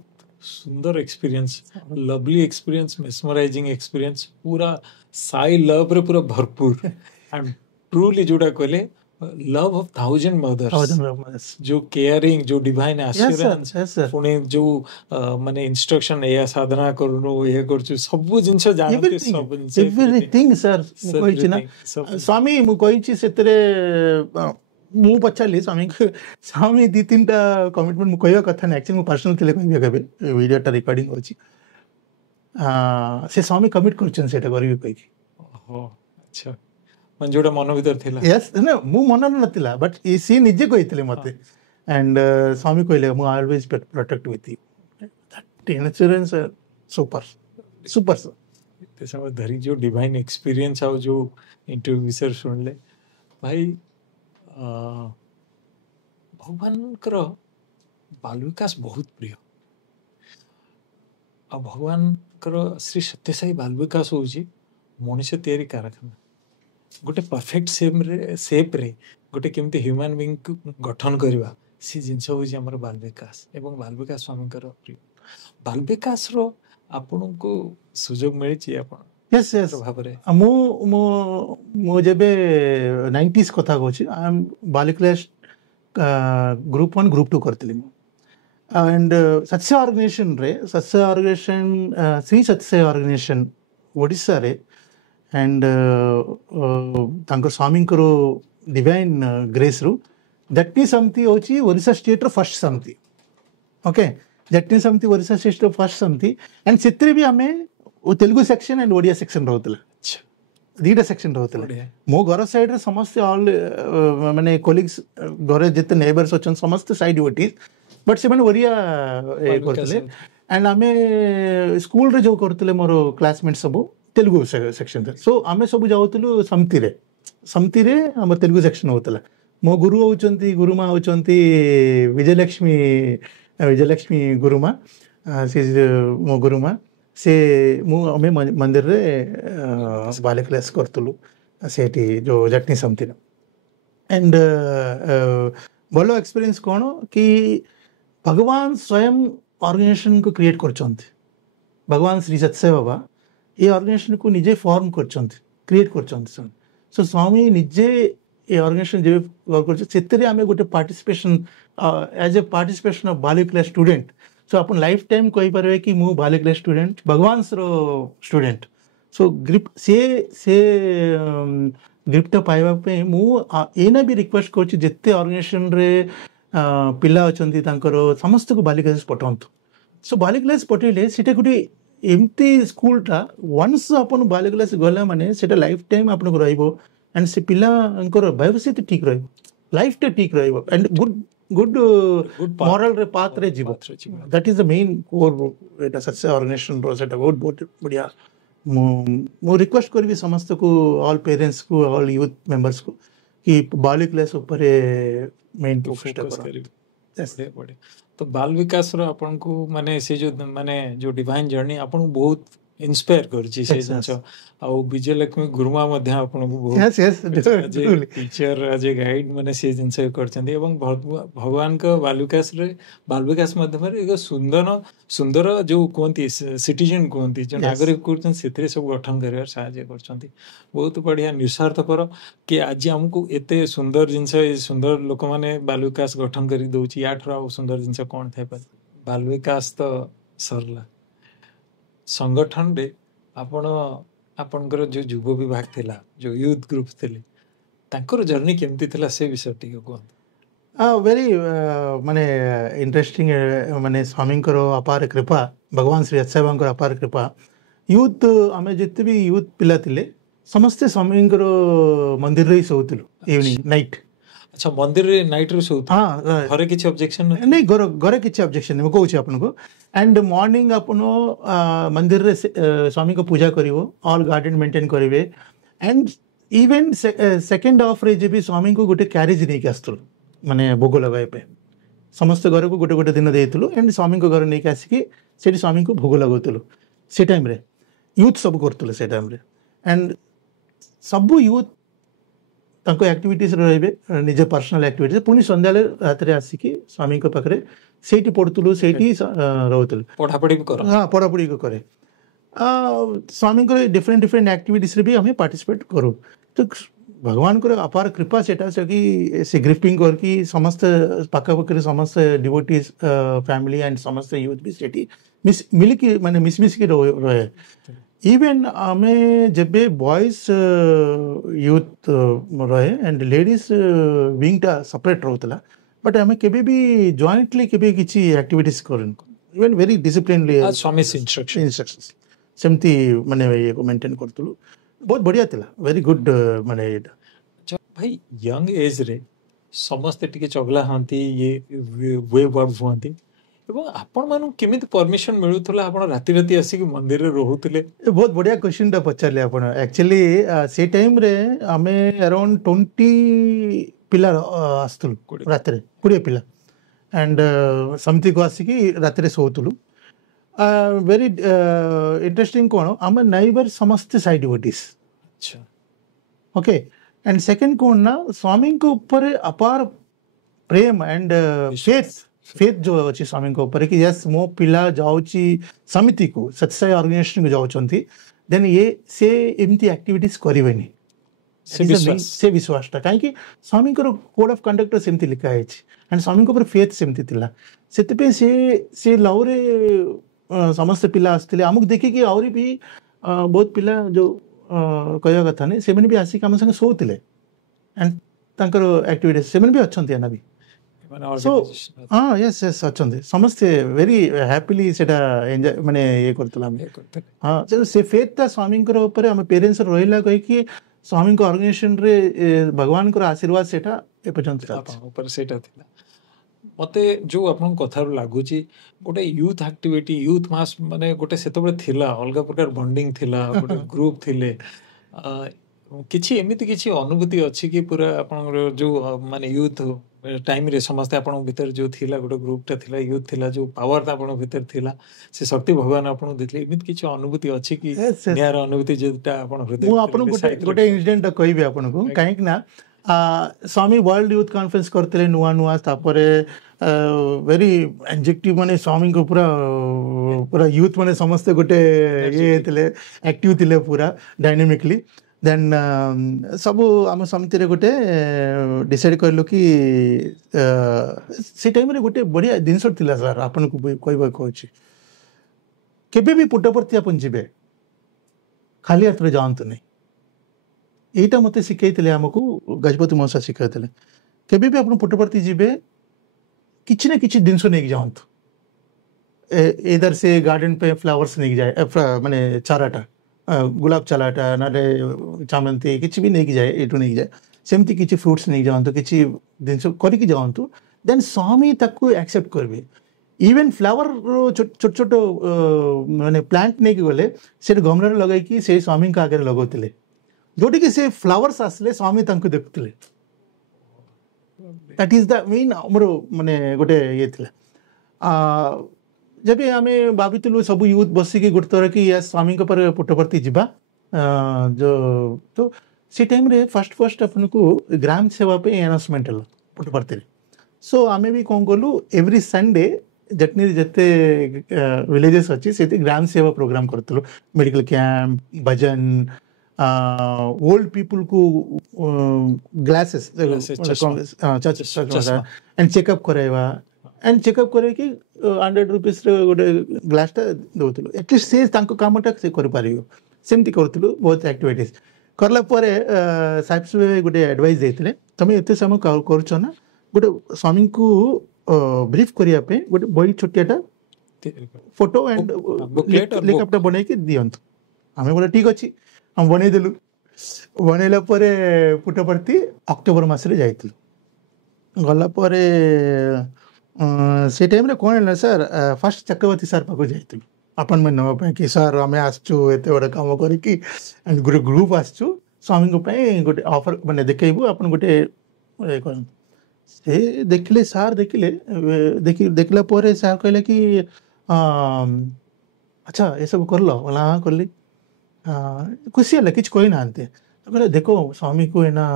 सुंदर experience lovely experience mesmerising experience पूरा साई लव रे पूरा भरपूर एंड ट्रूली जोड़ा कहले लव ऑफ 1000 मदर्स जो केयरिंग जो डिवाइन एश्योरेंस पुणे जो माने इंस्ट्रक्शन या साधना करनो ये करछु सब जिंस जानते सब एवरीथिंग सर कोइ छी ना स्वामी मु कोइ छी सेतरे मु पचाली स्वामी स्वामी दी तीनटा कमिटमेंट मु कहया कथा नै एक्चुअली मु पर्सनल थिले कहबे कहबे वीडियो टा रिकॉर्डिंग होची से स्वामी कमिट करछन सेटा करबे कहि ओहो अच्छा मन जोड़ा मन भीतर थिला यस ना मु मन नथिला बट सी निजे कहितले मते एंड स्वामी कहले मु always protect with you that insurance super super ते सब धरी जो डिवाइन एक्सपीरियंस आउ जो इंटरव्यू विषय सुनले भाई भगवान कर बाल विकास बहुत प्रिय आ भगवान कर श्री सत्यसाई बाल विकास होची मनुष्य तैयारी कारखाना गोटे परफेक्ट सेप रे गोटे केमती ह्यूमन बीइंग को गठन करवा सी जिनस होची हमर बाल विकास एवं बाल विकास स्वामी कर प्रिय बाल विकास रो आपन को सुयोग मिले छी आपन यस यस भाव रे मो मो मो जेबे 90s कथा कहछि आई एम बाल क्लास ग्रुप 1 ग्रुप 2 करतली एंड सत्य ऑर्गेनाइजेशन श्री सत्य ऑर्गेनाइजेशन ओडिसा रे एंड तांकर स्वामी करो डिवाइन ग्रेस रु जट्टी समिति होची ओडिसा स्टेट रो फर्स्ट समिति ओके जट्टी समिति ओडिसा स्टेट रो फर्स्ट समिति एंड सेतरे भी हमें ओ Telugu section and Odia section रहतला दीटा सेक्शन रहतला मो घर साइड रे समस्त ऑल माने कोलिग्स घरे जते नेबर्स अछन समस्त साइड ओटीज बट से माने ओडिया ए करतले एंड हमें स्कूल रे जो करतले मोर क्लासमेट सब तेलुगु सेक्शन सो आमे सब जाउतलु समति रे हम तेलुगु सेक्शन होतला मो गुरु होचंती गुरुमा होचंती विजयलक्ष्मी गुरुमा से मो गुरुमा से मु हमें मंदिर रे बाल क्लास करतलु सेठी जो जटनी समति एंड बोलो एक्सपीरियंस कोन कि भगवान स्वयं ऑर्गेनाइजेशन को क्रिएट करचंती भगवान श्री सत्य बाबा ये ऑर्गेनाइजेशन को निजे फॉर्म करचंती क्रिएट करचंती सो स्वामी निजे ये ऑर्गेनाइजेशन जे वर्क करछ सेतरे हमें गोटे participation as a participation of बाल क्लास स्टूडेंट सो अपन लाइफ टाइम कहि परबे कि मु बाल क्लास स्टूडेंट भगवान रो स्टूडेंट सो ग्रिप से ग्रिप्ट पाइबा पे मु एना भी रिक्वेस्ट करछि जत्ते ऑर्गेनाइजेशन रे पिला अछंती तांकर समस्त को बाल क्लास पठांतु सो बाल क्लास पठेले सेटा गुटे एमती स्कूल टा वंस अपन बाल क्लास गला माने सेटा लाइफ टाइम अपन को रहइबो एंड से पिला अंकर भविष्य ठीक रहइबो लाइफ टा ठीक रहइबो एंड गुड मॉरल रे पाथ रे जीवो that is the main core एटा सच्चा ऑर्गेनाइजेशन रो सेटा बहुत बढ़िया मो रिक्वेस्ट करबी समस्त को ऑल पेरेंट्स को ऑल यूथ मेंबर्स को कि बाल क्लास ऊपर मेन फोकस करो तो बाल विकास रो आपन को माने से जो माने जो डिवाइन जर्नी आपन बहुत ଇନ୍ସପାୟାର କରିଛି ସେ ଜିନିଷ। ଆଉ ବିଜୟଲକ୍ଷ୍ମୀ ଗୁରୁମା ମଧ୍ୟ ଆପଣଙ୍କୁ ବହୁତ yes yes truly. ଟିଚର ଆଜ ଏ ଗାଇଡ ମାନେ ସେ ଜିନିଷ କରିଛନ୍ତି। ଏବଂ ଭଗବାନଙ୍କ ବାଲବିକାଶ ମାଧ୍ୟମରେ ଏକ ସୁନ୍ଦର ଯୋଉ କୁହନ୍ତି ସିଟିଜେନ କୁହନ୍ତି, ଯୋଉ ନାଗରିକ କରୁଛନ୍ତି, ସେଥିରେ ସବୁ ଗଠନ କରିବାରେ ସାହାଯ୍ୟ କରୁଛନ୍ତି। ବହୁତ ବଢିଆ ନିଃସ୍ୱାର୍ଥପର କି ଆଜି ଆମକୁ ଏତେ ସୁନ୍ଦର ଜିନିଷ, ଏ ସୁନ୍ଦର ଲୋକମାନେ ବାଲବିକାଶ ଗଠନ କରି ଦଉଛି, ୟାଠାରୁ ଆଉ ସୁନ୍ଦର ଜିନିଷ କଣ ଥାଇପାରେ। ବାଲବିକାଶ ତ ସରିଲା। ସଂଗଠନରେ ଆପଣଙ୍କର ଯୋଉ ଯୁବ ବିଭାଗ ଥିଲା, ଯୋଉ ୟୁଥ ଗ୍ରୁପ ଥିଲେ, ତାଙ୍କର ଜର୍ଣ୍ଣି କେମିତି ଥିଲା ସେ ବିଷୟ ଟିକେ କୁହନ୍ତୁ। ଭେରି ମାନେ ଇଣ୍ଟରେଷ୍ଟିଂ, ମାନେ ସ୍ୱାମୀଙ୍କର ଅପାର କୃପା, ଭଗବାନ ଶ୍ରୀ ସତ୍ୟସାଇବାବାଙ୍କର ଅପାର କୃପା। ୟୁଥ ଆମେ ଯେତେ ବି ୟୁଥ ପିଲା ଥିଲେ ସମସ୍ତେ ସ୍ୱାମୀଙ୍କର ମନ୍ଦିରରେ ହିଁ ଶୋଉଥିଲୁ ଇଭିନିଂ ନାଇଟ୍। ଆଚ୍ଛା, ମନ୍ଦିରରେ ନାଇଟ୍ରେ ଶୋଉଥିଲୁ? ଘରେ କିଛି ଅବଜେକ୍ସନ ନାଇଁ, ଘରେ କିଛି ଅବଜେକ୍ସନ ନାହିଁ, ମୁଁ କହୁଛି ଆପଣଙ୍କୁ। ଆଣ୍ଡ ମର୍ଣ୍ଣିଂ ଆପଣ ମନ୍ଦିରରେ ସ୍ୱାମୀଙ୍କ ପୂଜା କରିବ, ଅଲ୍ ଗାର୍ଡେନ୍ ମେଣ୍ଟେନ୍ କରିବେ। ଆଣ୍ଡ ଇଭେନ୍ ସେକେଣ୍ଡ ହାଫ୍ରେ ବି ସ୍ୱାମୀଙ୍କୁ ଗୋଟେ କ୍ୟାରେଜ ନେଇକି ଆସିଥିଲୁ, ମାନେ ଭୋଗ ଲଗାଇବା ପାଇଁ। ସମସ୍ତ ଘରକୁ ଗୋଟେ ଗୋଟେ ଦିନ ଦେଇଥିଲୁ ଆଣ୍ଡ ସ୍ୱାମୀଙ୍କ ଘର ନେଇକି ଆସିକି ସେଠି ସ୍ୱାମୀଙ୍କୁ ଭୋଗ ଲଗାଉଥିଲୁ। ସେ ଟାଇମ୍ରେ ୟୁଥ୍ ସବୁ କରୁଥିଲେ ସେ ଟାଇମ୍ରେ। ଆଣ୍ଡ ସବୁ ୟୁଥ୍ ତାଙ୍କ ଆକ୍ଟିଭିଟିସ୍ରେ ରହିବେ, ନିଜ ପର୍ସନାଲ୍ ଆକ୍ଟିଭିଟିସ୍। ପୁଣି ସନ୍ଧ୍ୟାବେଳେ ରାତିରେ ଆସିକି ସ୍ୱାମୀଙ୍କ ପାଖରେ ସେଇଠି ପଢ଼ୁଥିଲୁ, ସେଇଠି ରହୁଥିଲୁ। ପଢ଼ାପଢ଼ି ବି କର? ହଁ, ପଢ଼ାପଢ଼ି କରେ। ସ୍ୱାମୀଙ୍କର ଡିଫରେଣ୍ଟ ଆକ୍ଟିଭିଟିସ୍ରେ ବି ଆମେ ପାର୍ଟିସିପେଟ୍ କରୁ। ତ ଭଗବାନଙ୍କର ଅପାର କୃପା ସେଇଟା, ସେ କି ସେ ଗ୍ରିଫିଂ କରିକି ସମସ୍ତେ ପାଖାପାଖିରେ ସମସ୍ତେ ଡିଭୋଟିସ୍ ଫ୍ୟାମିଲି ଆଣ୍ଡ ସମସ୍ତେ ୟୁଥ୍ ବି ସେଠି ମିଳିକି ମାନେ ମିଶିକି ରହେ। ଇଭେନ୍ ଆମେ ଯେବେ ବଏଜ୍ ୟୁଥ୍ ରହେ ଆଣ୍ଡ ଲେଡ଼ିଜ୍ ୱିଙ୍ଗଟା ସେପାରେଟ୍ ରହୁଥିଲା, ବଟ୍ ଆମେ କେବେ ବି ଜଏଣ୍ଟଲି କେବେ କିଛି ଆକ୍ଟିଭିଟିସ୍ କରିନୁ। ଇଭେନ୍ ଭେରି ଡିସିପ୍ଲିନଲି ଇନଷ୍ଟ୍ରକ୍ସନ୍ସ ସେମିତି ମାନେ ଇଏକୁ ମେଣ୍ଟେନ୍ କରୁଥିଲୁ। ବହୁତ ବଢ଼ିଆ ଥିଲା, ଭେରି ଗୁଡ୍ ମାନେ ଏଇଟା। ଭାଇ, ୟଙ୍ଗ ଏଜ୍ରେ ସମସ୍ତେ ଟିକେ ଚଗଲା ହୁଅନ୍ତି, ଇଏ ୱେବ୍ ହୁଅନ୍ତି, ଏବଂ ଆପଣମାନଙ୍କୁ କେମିତି ପରମିସନ୍ ମିଳୁଥିଲା? ଆପଣ ରାତି ଆସିକି ମନ୍ଦିରରେ ରହୁଥିଲେ? ବହୁତ ବଢ଼ିଆ କ୍ୱେଶ୍ଚିନ୍ଟା ପଚାରିଲେ ଆପଣ। ଆକ୍ଚୁଆଲି ସେ ଟାଇମ୍ରେ ଆମେ ଆରାଉଣ୍ଡ 20 ପିଲା ଆସୁଥିଲୁ ରାତିରେ, 20 ପିଲା। ଆଣ୍ଡ ସମିତିକୁ ଆସିକି ରାତିରେ ଶୋଉଥିଲୁ। ଭେରି ଇଣ୍ଟରେଷ୍ଟିଂ କ'ଣ, ଆମେ ନାଇବର ସମସ୍ତେ ସାଇଡ୍ ଡିଭୋଟିସ୍। ଆଚ୍ଛା, ଓକେ। ଆଣ୍ଡ ସେକେଣ୍ଡ କ'ଣ ନା, ସ୍ୱାମୀଙ୍କ ଉପରେ ଅପାର ପ୍ରେମ ଆଣ୍ଡ ଫେଥ୍ ଯୋଉ ଅଛି ସ୍ୱାମୀଙ୍କ ଉପରେ, କି ୟେସ୍ ମୋ ପିଲା ଯାଉଛି ସମିତିକୁ, ସତ୍ୟସାଇ ଅର୍ଗାନାଇଜେସନକୁ ଯାଉଛନ୍ତି, ଦେନ୍ ସେ ଏମିତି ଆକ୍ଟିଭିଟିସ୍ କରିବେନି। ସେ ବିଶ୍ୱାସଟା, କାହିଁକି ସ୍ୱାମୀଙ୍କର କୋଡ୍ ଅଫ୍ କଣ୍ଡକ୍ଟ ସେମିତି ଲେଖା ହେଇଛି ଆଣ୍ଡ ସ୍ୱାମୀଙ୍କ ଉପରେ ଫେଥ୍ ସେମିତି ଥିଲା। ସେଥିପାଇଁ ସେ ଲவ்ରେ ସମସ୍ତେ ପିଲା ଆସିଥିଲେ। ଆମକୁ ଦେଖିକି ଆହୁରି ବି ବହୁତ ପିଲା ଯୋଉ କହିବା କଥା ନାହିଁ, ସେମାନେ ବି ଆସିକି ଆମ ସାଙ୍ଗେ ଶୋଉଥିଲେ ଆଣ୍ଡ ତାଙ୍କର ଆକ୍ଟିଭିଟିସ୍ ସେମାନେ ବି ଅଛନ୍ତି ଏନା ବି। ହଁ, ୟେସ୍ ଅଛନ୍ତି ସମସ୍ତେ ଭେରି ହ୍ୟାପିଲି ସେଇଟା ଏନ୍ଜୟ ମାନେ ଇଏ କରୁଥିଲେ ଆମେ। ହଁ, ସେ ଫେଥ୍ଟା ସ୍ୱାମୀଙ୍କର ଉପରେ ଆମ ପେରେଣ୍ଟସ୍ର ରହିଲା, କହିକି ସ୍ୱାମୀଙ୍କ ଅର୍ଗାନାଇଜେସନରେ ଭଗବାନଙ୍କର ଆଶୀର୍ବାଦ ସେଇଟା ଏପର୍ଯ୍ୟନ୍ତ ଉପରେ ସେଇଟା ଥିଲା। ମୋତେ ଯୋଉ ଆପଣଙ୍କ କଥାରୁ ଲାଗୁଛି ଗୋଟେ ୟୁଥ୍ ଆକ୍ଟିଭିଟି, ୟୁଥ୍ ମାସ୍ ମାନେ ଗୋଟେ ସେତେବେଳେ ଥିଲା, ଅଲଗା ପ୍ରକାର ବଣ୍ଡିଂ ଥିଲା, ଗୋଟେ ଗ୍ରୁପ୍ ଥିଲେ। କିଛି ଏମିତି କିଛି ଅନୁଭୂତି ଅଛି କି ପୁରା ଆପଣଙ୍କର ଯୋଉ ମାନେ ୟୁଥ୍ ଟାଇମ୍ରେ ସମସ୍ତେ ଆପଣଙ୍କ ଭିତରେ ଯୋଉ ଥିଲା, ଗୋଟେ ଗ୍ରୁପ୍ଟା ଥିଲା, ୟୁଥ୍ ଥିଲା, ଯୋଉ ପାୱାରଟା ଆପଣଙ୍କ ଭିତରେ ଥିଲା, ସେ ଶକ୍ତି ଭଗବାନ ଆପଣଙ୍କୁ ଦେଇଥିଲେ, ଏମିତି କିଛି ଅନୁଭୂତି ଅଛି କି? ନିଆରା ଅନୁଭୂତି ଯୋଉଟା ଆପଣ ହୃଦୟ? ମୁଁ ଆପଣଙ୍କୁ ଗୋଟେ ଇନସିଡେଣ୍ଟଟା କହିବି ଆପଣଙ୍କୁ, କାହିଁକି ନା ସ୍ୱାମୀ ୱାର୍ଲଡ ୟୁଥ୍ କନଫରେନ୍ସ କରିଥିଲେ ନୂଆ। ତାପରେ ଭେରି ଏନ୍ଜେକ୍ଟିଭ୍, ମାନେ ସ୍ୱାମୀଙ୍କ ପୁରା ୟୁଥ୍ ମାନେ ସମସ୍ତେ ଗୋଟେ ଇଏ ଥିଲେ, ଆକ୍ଟିଭ୍ ଥିଲେ ପୁରା ଡାଇନାମିକଲି। ଦେନ୍ ସବୁ ଆମ ସମିତିରେ ଗୋଟେ ଡିସାଇଡ଼୍ କରିଲୁ କି ସେ ଟାଇମ୍ରେ ଗୋଟେ ବଢ଼ିଆ ଜିନିଷ ଥିଲା ସାର୍, ଆପଣଙ୍କୁ କହିବାକୁ କହୁଛି। କେବେ ବି ପୁଟପର୍ତ୍ତି ଆପଣ ଯିବେ, ଖାଲି ହାତରେ ଯାଆନ୍ତୁନି। ଏଇଟା ମୋତେ ଶିଖେଇଥିଲେ, ଆମକୁ ଗଜପତି ମଉସା ଶିଖେଇଥିଲେ। କେବେ ବି ଆପଣ ପୁଟପର୍ତ୍ତି ଯିବେ, କିଛି ନା କିଛି ଜିନିଷ ନେଇକି ଯାଆନ୍ତୁ। ଏଇଦର ସେ ଗାର୍ଡେନ୍ ପାଇଁ ଫ୍ଲାୱାର୍ସ ନେଇକି ଯାଏ, ମାନେ ଚାରାଟା, ଗୋଲାପ ଚାରାଟା, ନହେଲେ ଚାମନ୍ତି, କିଛି ବି ନେଇକି ଯାଏ, ଏଇଠୁ ନେଇକି ଯାଏ। ସେମିତି କିଛି ଫ୍ରୁଟ୍ସ ନେଇକି ଯାଆନ୍ତୁ, କିଛି ଜିନିଷ କରିକି ଯାଆନ୍ତୁ। ଦେନ୍ ସ୍ୱାମୀ ତାକୁ ଆକ୍ସେପ୍ଟ କରିବେ। ଇଭେନ୍ ଫ୍ଲାୱାରର ଛୋଟ ମାନେ ପ୍ଲାଣ୍ଟ ନେଇକି ଗଲେ ସେଠି ଗମଲାରେ ଲଗାଇକି ସେଇ ସ୍ୱାମୀଙ୍କ ଆଗରେ ଲଗାଉଥିଲେ, ଯୋଉଠିକି ସେ ଫ୍ଲାୱାର୍ସ ଆସିଲେ ସ୍ୱାମୀ ତାଙ୍କୁ ଦେଖୁଥିଲେ। ଦ୍ୟାଟ୍ ଇଜ୍ ଦ ମେନ୍ ଆମର ମାନେ ଗୋଟେ ଇଏ ଥିଲା। जब आम भाविलु सब यूथ बसिकी गोटे थर कि या स्वामी पुटवर्ती जावा जो तो से टाइम रे फर्स्ट अपन को ग्राम सेवा पे अनाउंसमेंट है पुटवर्ती सो आम भी कौन कलु एवरी संडे जटनी जिते विलेजेस अच्छी से ग्राम सेवा प्रोग्राम करूँ मेडिकल कैंप भजन ओल्ड पीपल को ग्लासेस एंड चेकअप कराइवा एंड चेकअप करे कि 100 रुपीस गोटे ग्लासटा दौलू एटलिस्ट से कामटा से करमती करूँ बहुत एक्टिविटीज करला साहेब गोटे एडवाइस देते तुम एत समय करना गोटे स्वामी को ब्रीफ करने गोटे बही छोटियाटा फोटो एंड लेकअपटा बन दिंतु आम बोले ठीक अच्छे हम बनईदेलु बनइला पुटवर्ती अक्टोबर मसरे जाइलु गला से टाइम कौन है सर फर्स्ट चक्रवर्ती सर पाक जाइलु अपॉइंटमेंट नापी कि सर आम आसचु एत बड़ा कम करी गोटे ग्रुप आसचु स्वामी गोटे ऑफर माने देखू आप गोटे से देखले सार देखले देखला सार कहले कि अच्छा ये सब कर लो बोला हाँ करली खुशी है कि कही ना कहले देखो स्वामी को एना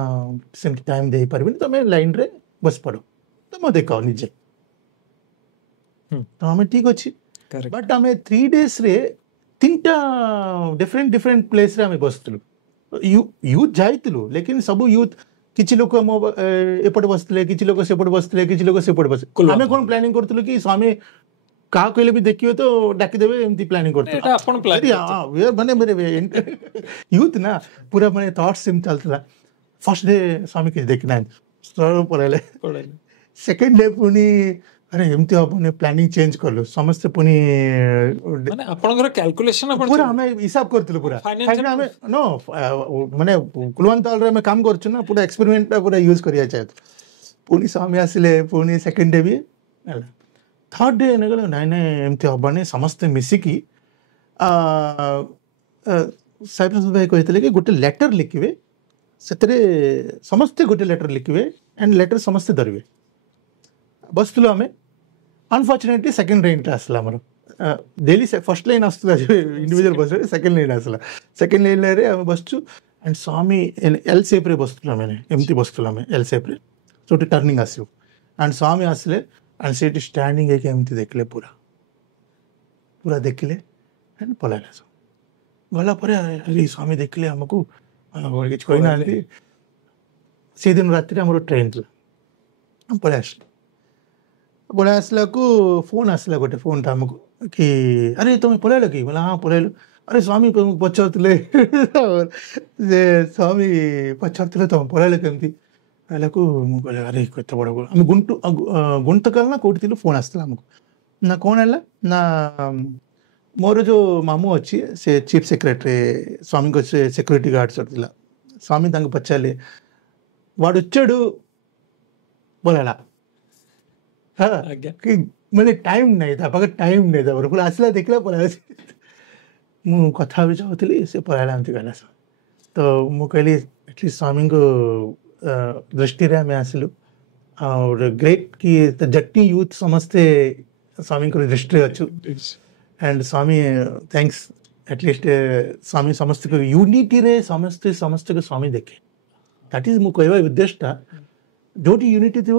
से टाइम दे पार्बी तुम लाइन रे बस पड़ो तो मैं देख निजे तो हमें ठीक अच्छे बट आम 3 days रे 3टा डिफरेंट प्लेस रे आम बसलु यूथ जाइलु लेकिन सब यूथ किसी लोग एपटे बसते किसी लोग सेपटे बसते किसी लोग सेपटे बस आम कौन प्लानिंग करूँ कि स्वामी क्या कहले भी देखिए तो डाकिदेवे एमती प्लानिंग करते माने यूथ ना पूरा माने थॉट्स एम चलता फर्स्ट डे स्वामी किसी देखना पढ़ाइले सेकेंड डे पुणी अरे एमती हम प्लानिंग चेंज कलु समस्ते पुणी माने आपनकर कैलकुलेशन पूरा हमें हिसाब करथिलु पूरा हमें नो माने कुलवंताल रे में काम करछु ना पूरा एक्सपेरिमेंट पूरा यूज करिया चाहत पुणी स्वामी आसिले पुणी सेकेंड डे भी थर्ड डे नगले नाइ एमती हबानी समस्ते मिसिकी साइप्रस भाई कहते कि गोटे लेटर लिखिवे सेतरे समस्ते गोटे लेटर लिखिवे एंड लेटर समस्ते धरवे बसलु आम अनफॉर्चुनेटली सेकेंड लाइन आसला आमर डेली फर्स्ट लाइन आसला इंडिविजुअल बस सेकेंड लाइन आसला सेकेंड लाइन रे आम बसचु एंड स्वामी एल शेप रे बसलु आम एमती बसलु आम एल शेप रे छोटे टर्निंग आसो एंड स्वामी आसले एंड से स्टैंडिंग है एमती देखले पूरा पूरा देखले एंड पलाइले सब गला अरे स्वामी देखले आमको किसी कही ना से दिन राति आम ट्रेन था पलि आस पलि आसला को फोन आसला गोटे फोन था आमको कि अरे तुम पलैल कि बोला हाँ पलैलु अरे स्वामी पचारे स्वामी पचारे तुम पलैल केमती कहला को मुझे अरे कत बड़ आम गुंटकाल ना कौटी फोन आसला आमको ना कौन है ना मोर जो मामू अच्छी से चीफ सेक्रेटरी स्वामी को सिक्यूरीटी गार्ड चलता स्वामी पचारे वाड़ू बोला हाँ कि मैंने टाइम नहीं था पाखे टाइम नहीं था बोले आसला देखला पला मु कथा भी चाहूली से पलाला एमती कहला तो मुझे कहली एटलिस्ट स्वामी को दृष्टि रे आम आसलु और ग्रेट कि जट्टी यूथ समस्ते स्वामी को दृष्टि अच्छु एंड स्वामी थैंक्स एटलिस्ट स्वामी समस्त को यूनिटी रे समस्ते को स्वामी देखे दैट इज मु कहवा उद्देश्यटा जो यूनिटी थी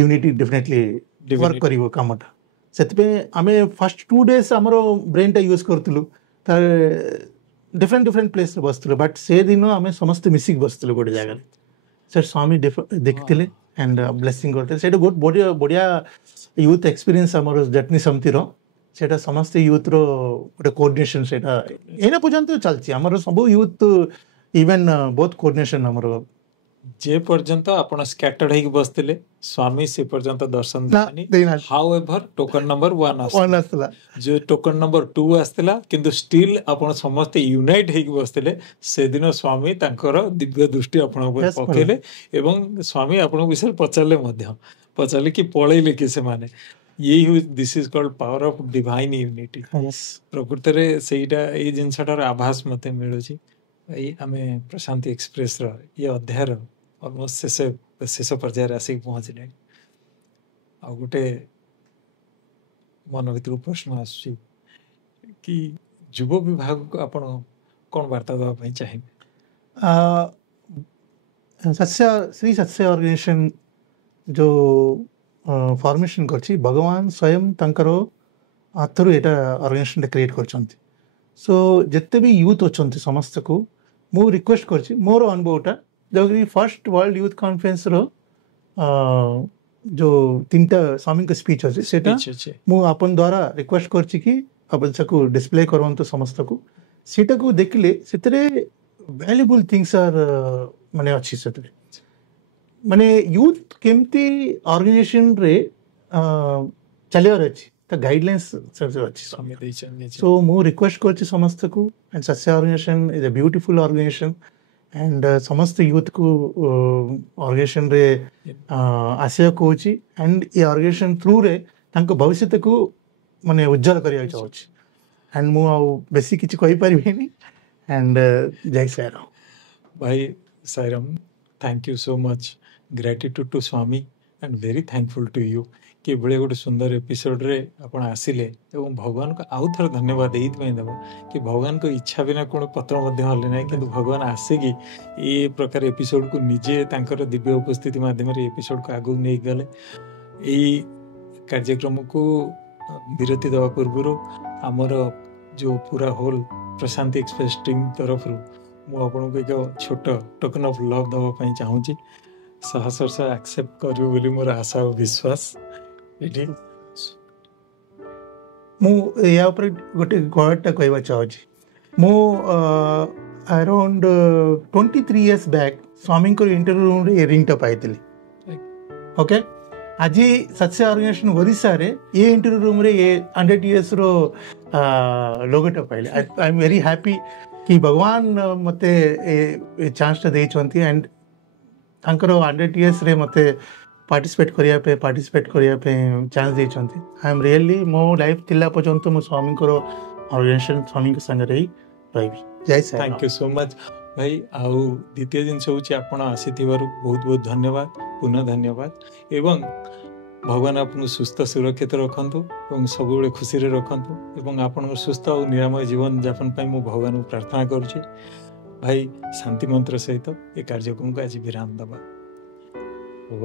यूनिटी डेफिनेटली वर्क करिवो कामटा सेतपे आमे फर्स्ट 2 days हमर ब्रेन टा यूज करतलु तार डिफरेंट प्लेस रे बसतलु बट से दिन आमे समस्त मिसिक बसतलु गोटे जगह सर स्वामी देखते एंड ब्लेसिंग करते से बहुत बढ़िया यूथ एक्सपीरियंस हमर जटनी समिति रो सेटा समस्त यूथ रो गोटे कोऑर्डिनेशन सेटा एना पर्यंत चलछि हमर सब यूथ इवन बहुत कोऑर्डिनेशन हमर जे पर्यंत आपण स्कैटर्ड हेक बसतिले स्वामी से पर्यंत दर्शन देनी हाउएवर टोकन नंबर 1 आसला जो टोकन नंबर 2 आसला किंतु स्टिल आपण समस्त यूनाइट हेक बसतिले से दिन स्वामी तांकर दिव्य दृष्टि आपण ऊपर पकेले एवं स्वामी आपण विषय पचारले कि पळैले कि से माने यही this is called power of divine unity प्रकृति रे सेटा ए जिंसटार आभास मते मिलुची आमे प्रशांति एक्सप्रेस रो ये अध्याय ऑलमोस्ट शेष पर्यायर आसिक पहुँचले आ गोटे मन भीतर प्रश्न आसुची कि युव विभाग को आपण कौन वार्ता देवा पई चाहिए? श्री सत्य ऑर्गेनाइजेशन जो फॉर्मेशन करछि भगवान स्वयं तांकर हाथरू एटा ऑर्गेनाइजेशन क्रिएट करछंती। सो जिते भी यूथ अच्छे समस्त को मु रिक्वेस्ट करछि मोर अनुभवटा जब फर्स्ट वर्ल्ड यूथ कॉन्फ्रेंस रो जो तीनटा स्वामी का स्पीच अच्छे सेटा मु अपन द्वारा रिक्वेस्ट करछि कि अपन सबको डिस्प्ले करवंतु समस्त को सेटा को देखले सेतरे वैल्यूबल थिंग्स आर माने अच्छी सेतरे माने यूथ केमती ऑर्गेनाइजेशन रे चलियर अछि त गाइडलाइंस सब अच्छी स्वामी दैछन। सो मु रिक्वेस्ट करछि समस्त को and Sathya organisation is a beautiful organisation and समस्त यूथ को ऑर्गेनाइजेशन रे आशय कोछि एंड ये ऑर्गेनाइजेशन थ्रू रे तांको भविष्य को माने उज्जवल करिया चाहछि एंड मु बेसी किछि कहि परिबेनी एंड जय साई राम। भाई Sai Ram, thank you so much, gratitude to Swami and very thankful to you कि बड़े गोटे सुंदर एपिसोड रे आपण आसिले एवं भगवान को आउ थर धन्यवाद एइतमै देबो कि भगवान को इच्छा बिना कोन पत्र मध्ये हले नै किंतु भगवान आसेगी ए प्रकार एपिसोड को निजे तांकर दिव्य उपस्थिति माध्यम रे एपिसोड को आगु नै गले। एई कार्यक्रम को विरति देवा पूर्व आमर जो पूरा होल प्रशांति एक्सप्रेस टीम तरफ मु आपन को एक छोट टोकन ऑफ लव देवा पई चाहूची। सहर्ष एक्सेप्ट करू बोली मोर आशा और विश्वास। एठी मु या ऊपर गोटे गड़टा कहवा चाहूची मु अराउंड 23 इयर्स बैक स्वामी को इंटरव्यू रूम रे रिंग टा पाइतली। ओके आज सत्य ऑर्गेनाइजेशन ओडिशा रे ये इंटरव्यू रूम रे ये 100 इयर्स रो लोगोटा पाइले। आई एम वेरी हैप्पी कि भगवान मते ए चांस टा देइ छंती एंड तांकर 100 इयर्स रे मते पार्टिसिपेट करिया पे चांस देइ छंती। आई एम रियली मो लाइफ तिला पर्यंत मो स्वामी को ऑर्गेनाइजेशन स्वामी के संग रही रहबी। जय Sai. Thank you so much भाई। आउ द्वितीय दिन होची आपण आसीथिबारु बहुत बहुत धन्यवाद, पुनः धन्यवाद एवं भगवान आपन सुस्थ सुरक्षित रखंतु एवं सब बेले खुशी रे रखंतु एवं आपन सुस्थ और निरामय जीवन यापन पई मो भगवान को प्रार्थना करूची। भाई शांति मंत्र सहित ए कार्यक्रम को आज विराम दबा। ओम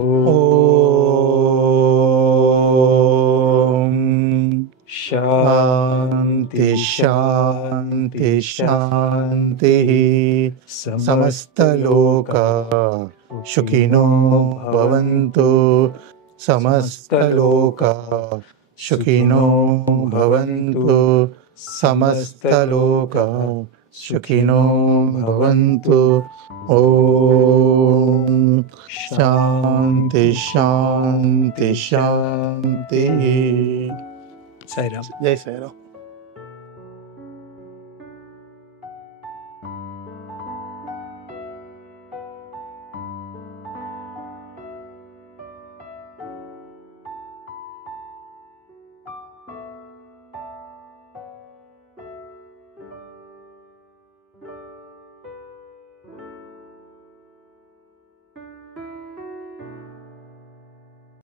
शांति शांति शांति समस्त लोका सुखिनो भवन्तु समस्त लोका सुखिनो भवन्तु समस्त लोका सुखिनो भवन्तु। ओम शांति शांति शांति। साई राम। जय साई राम।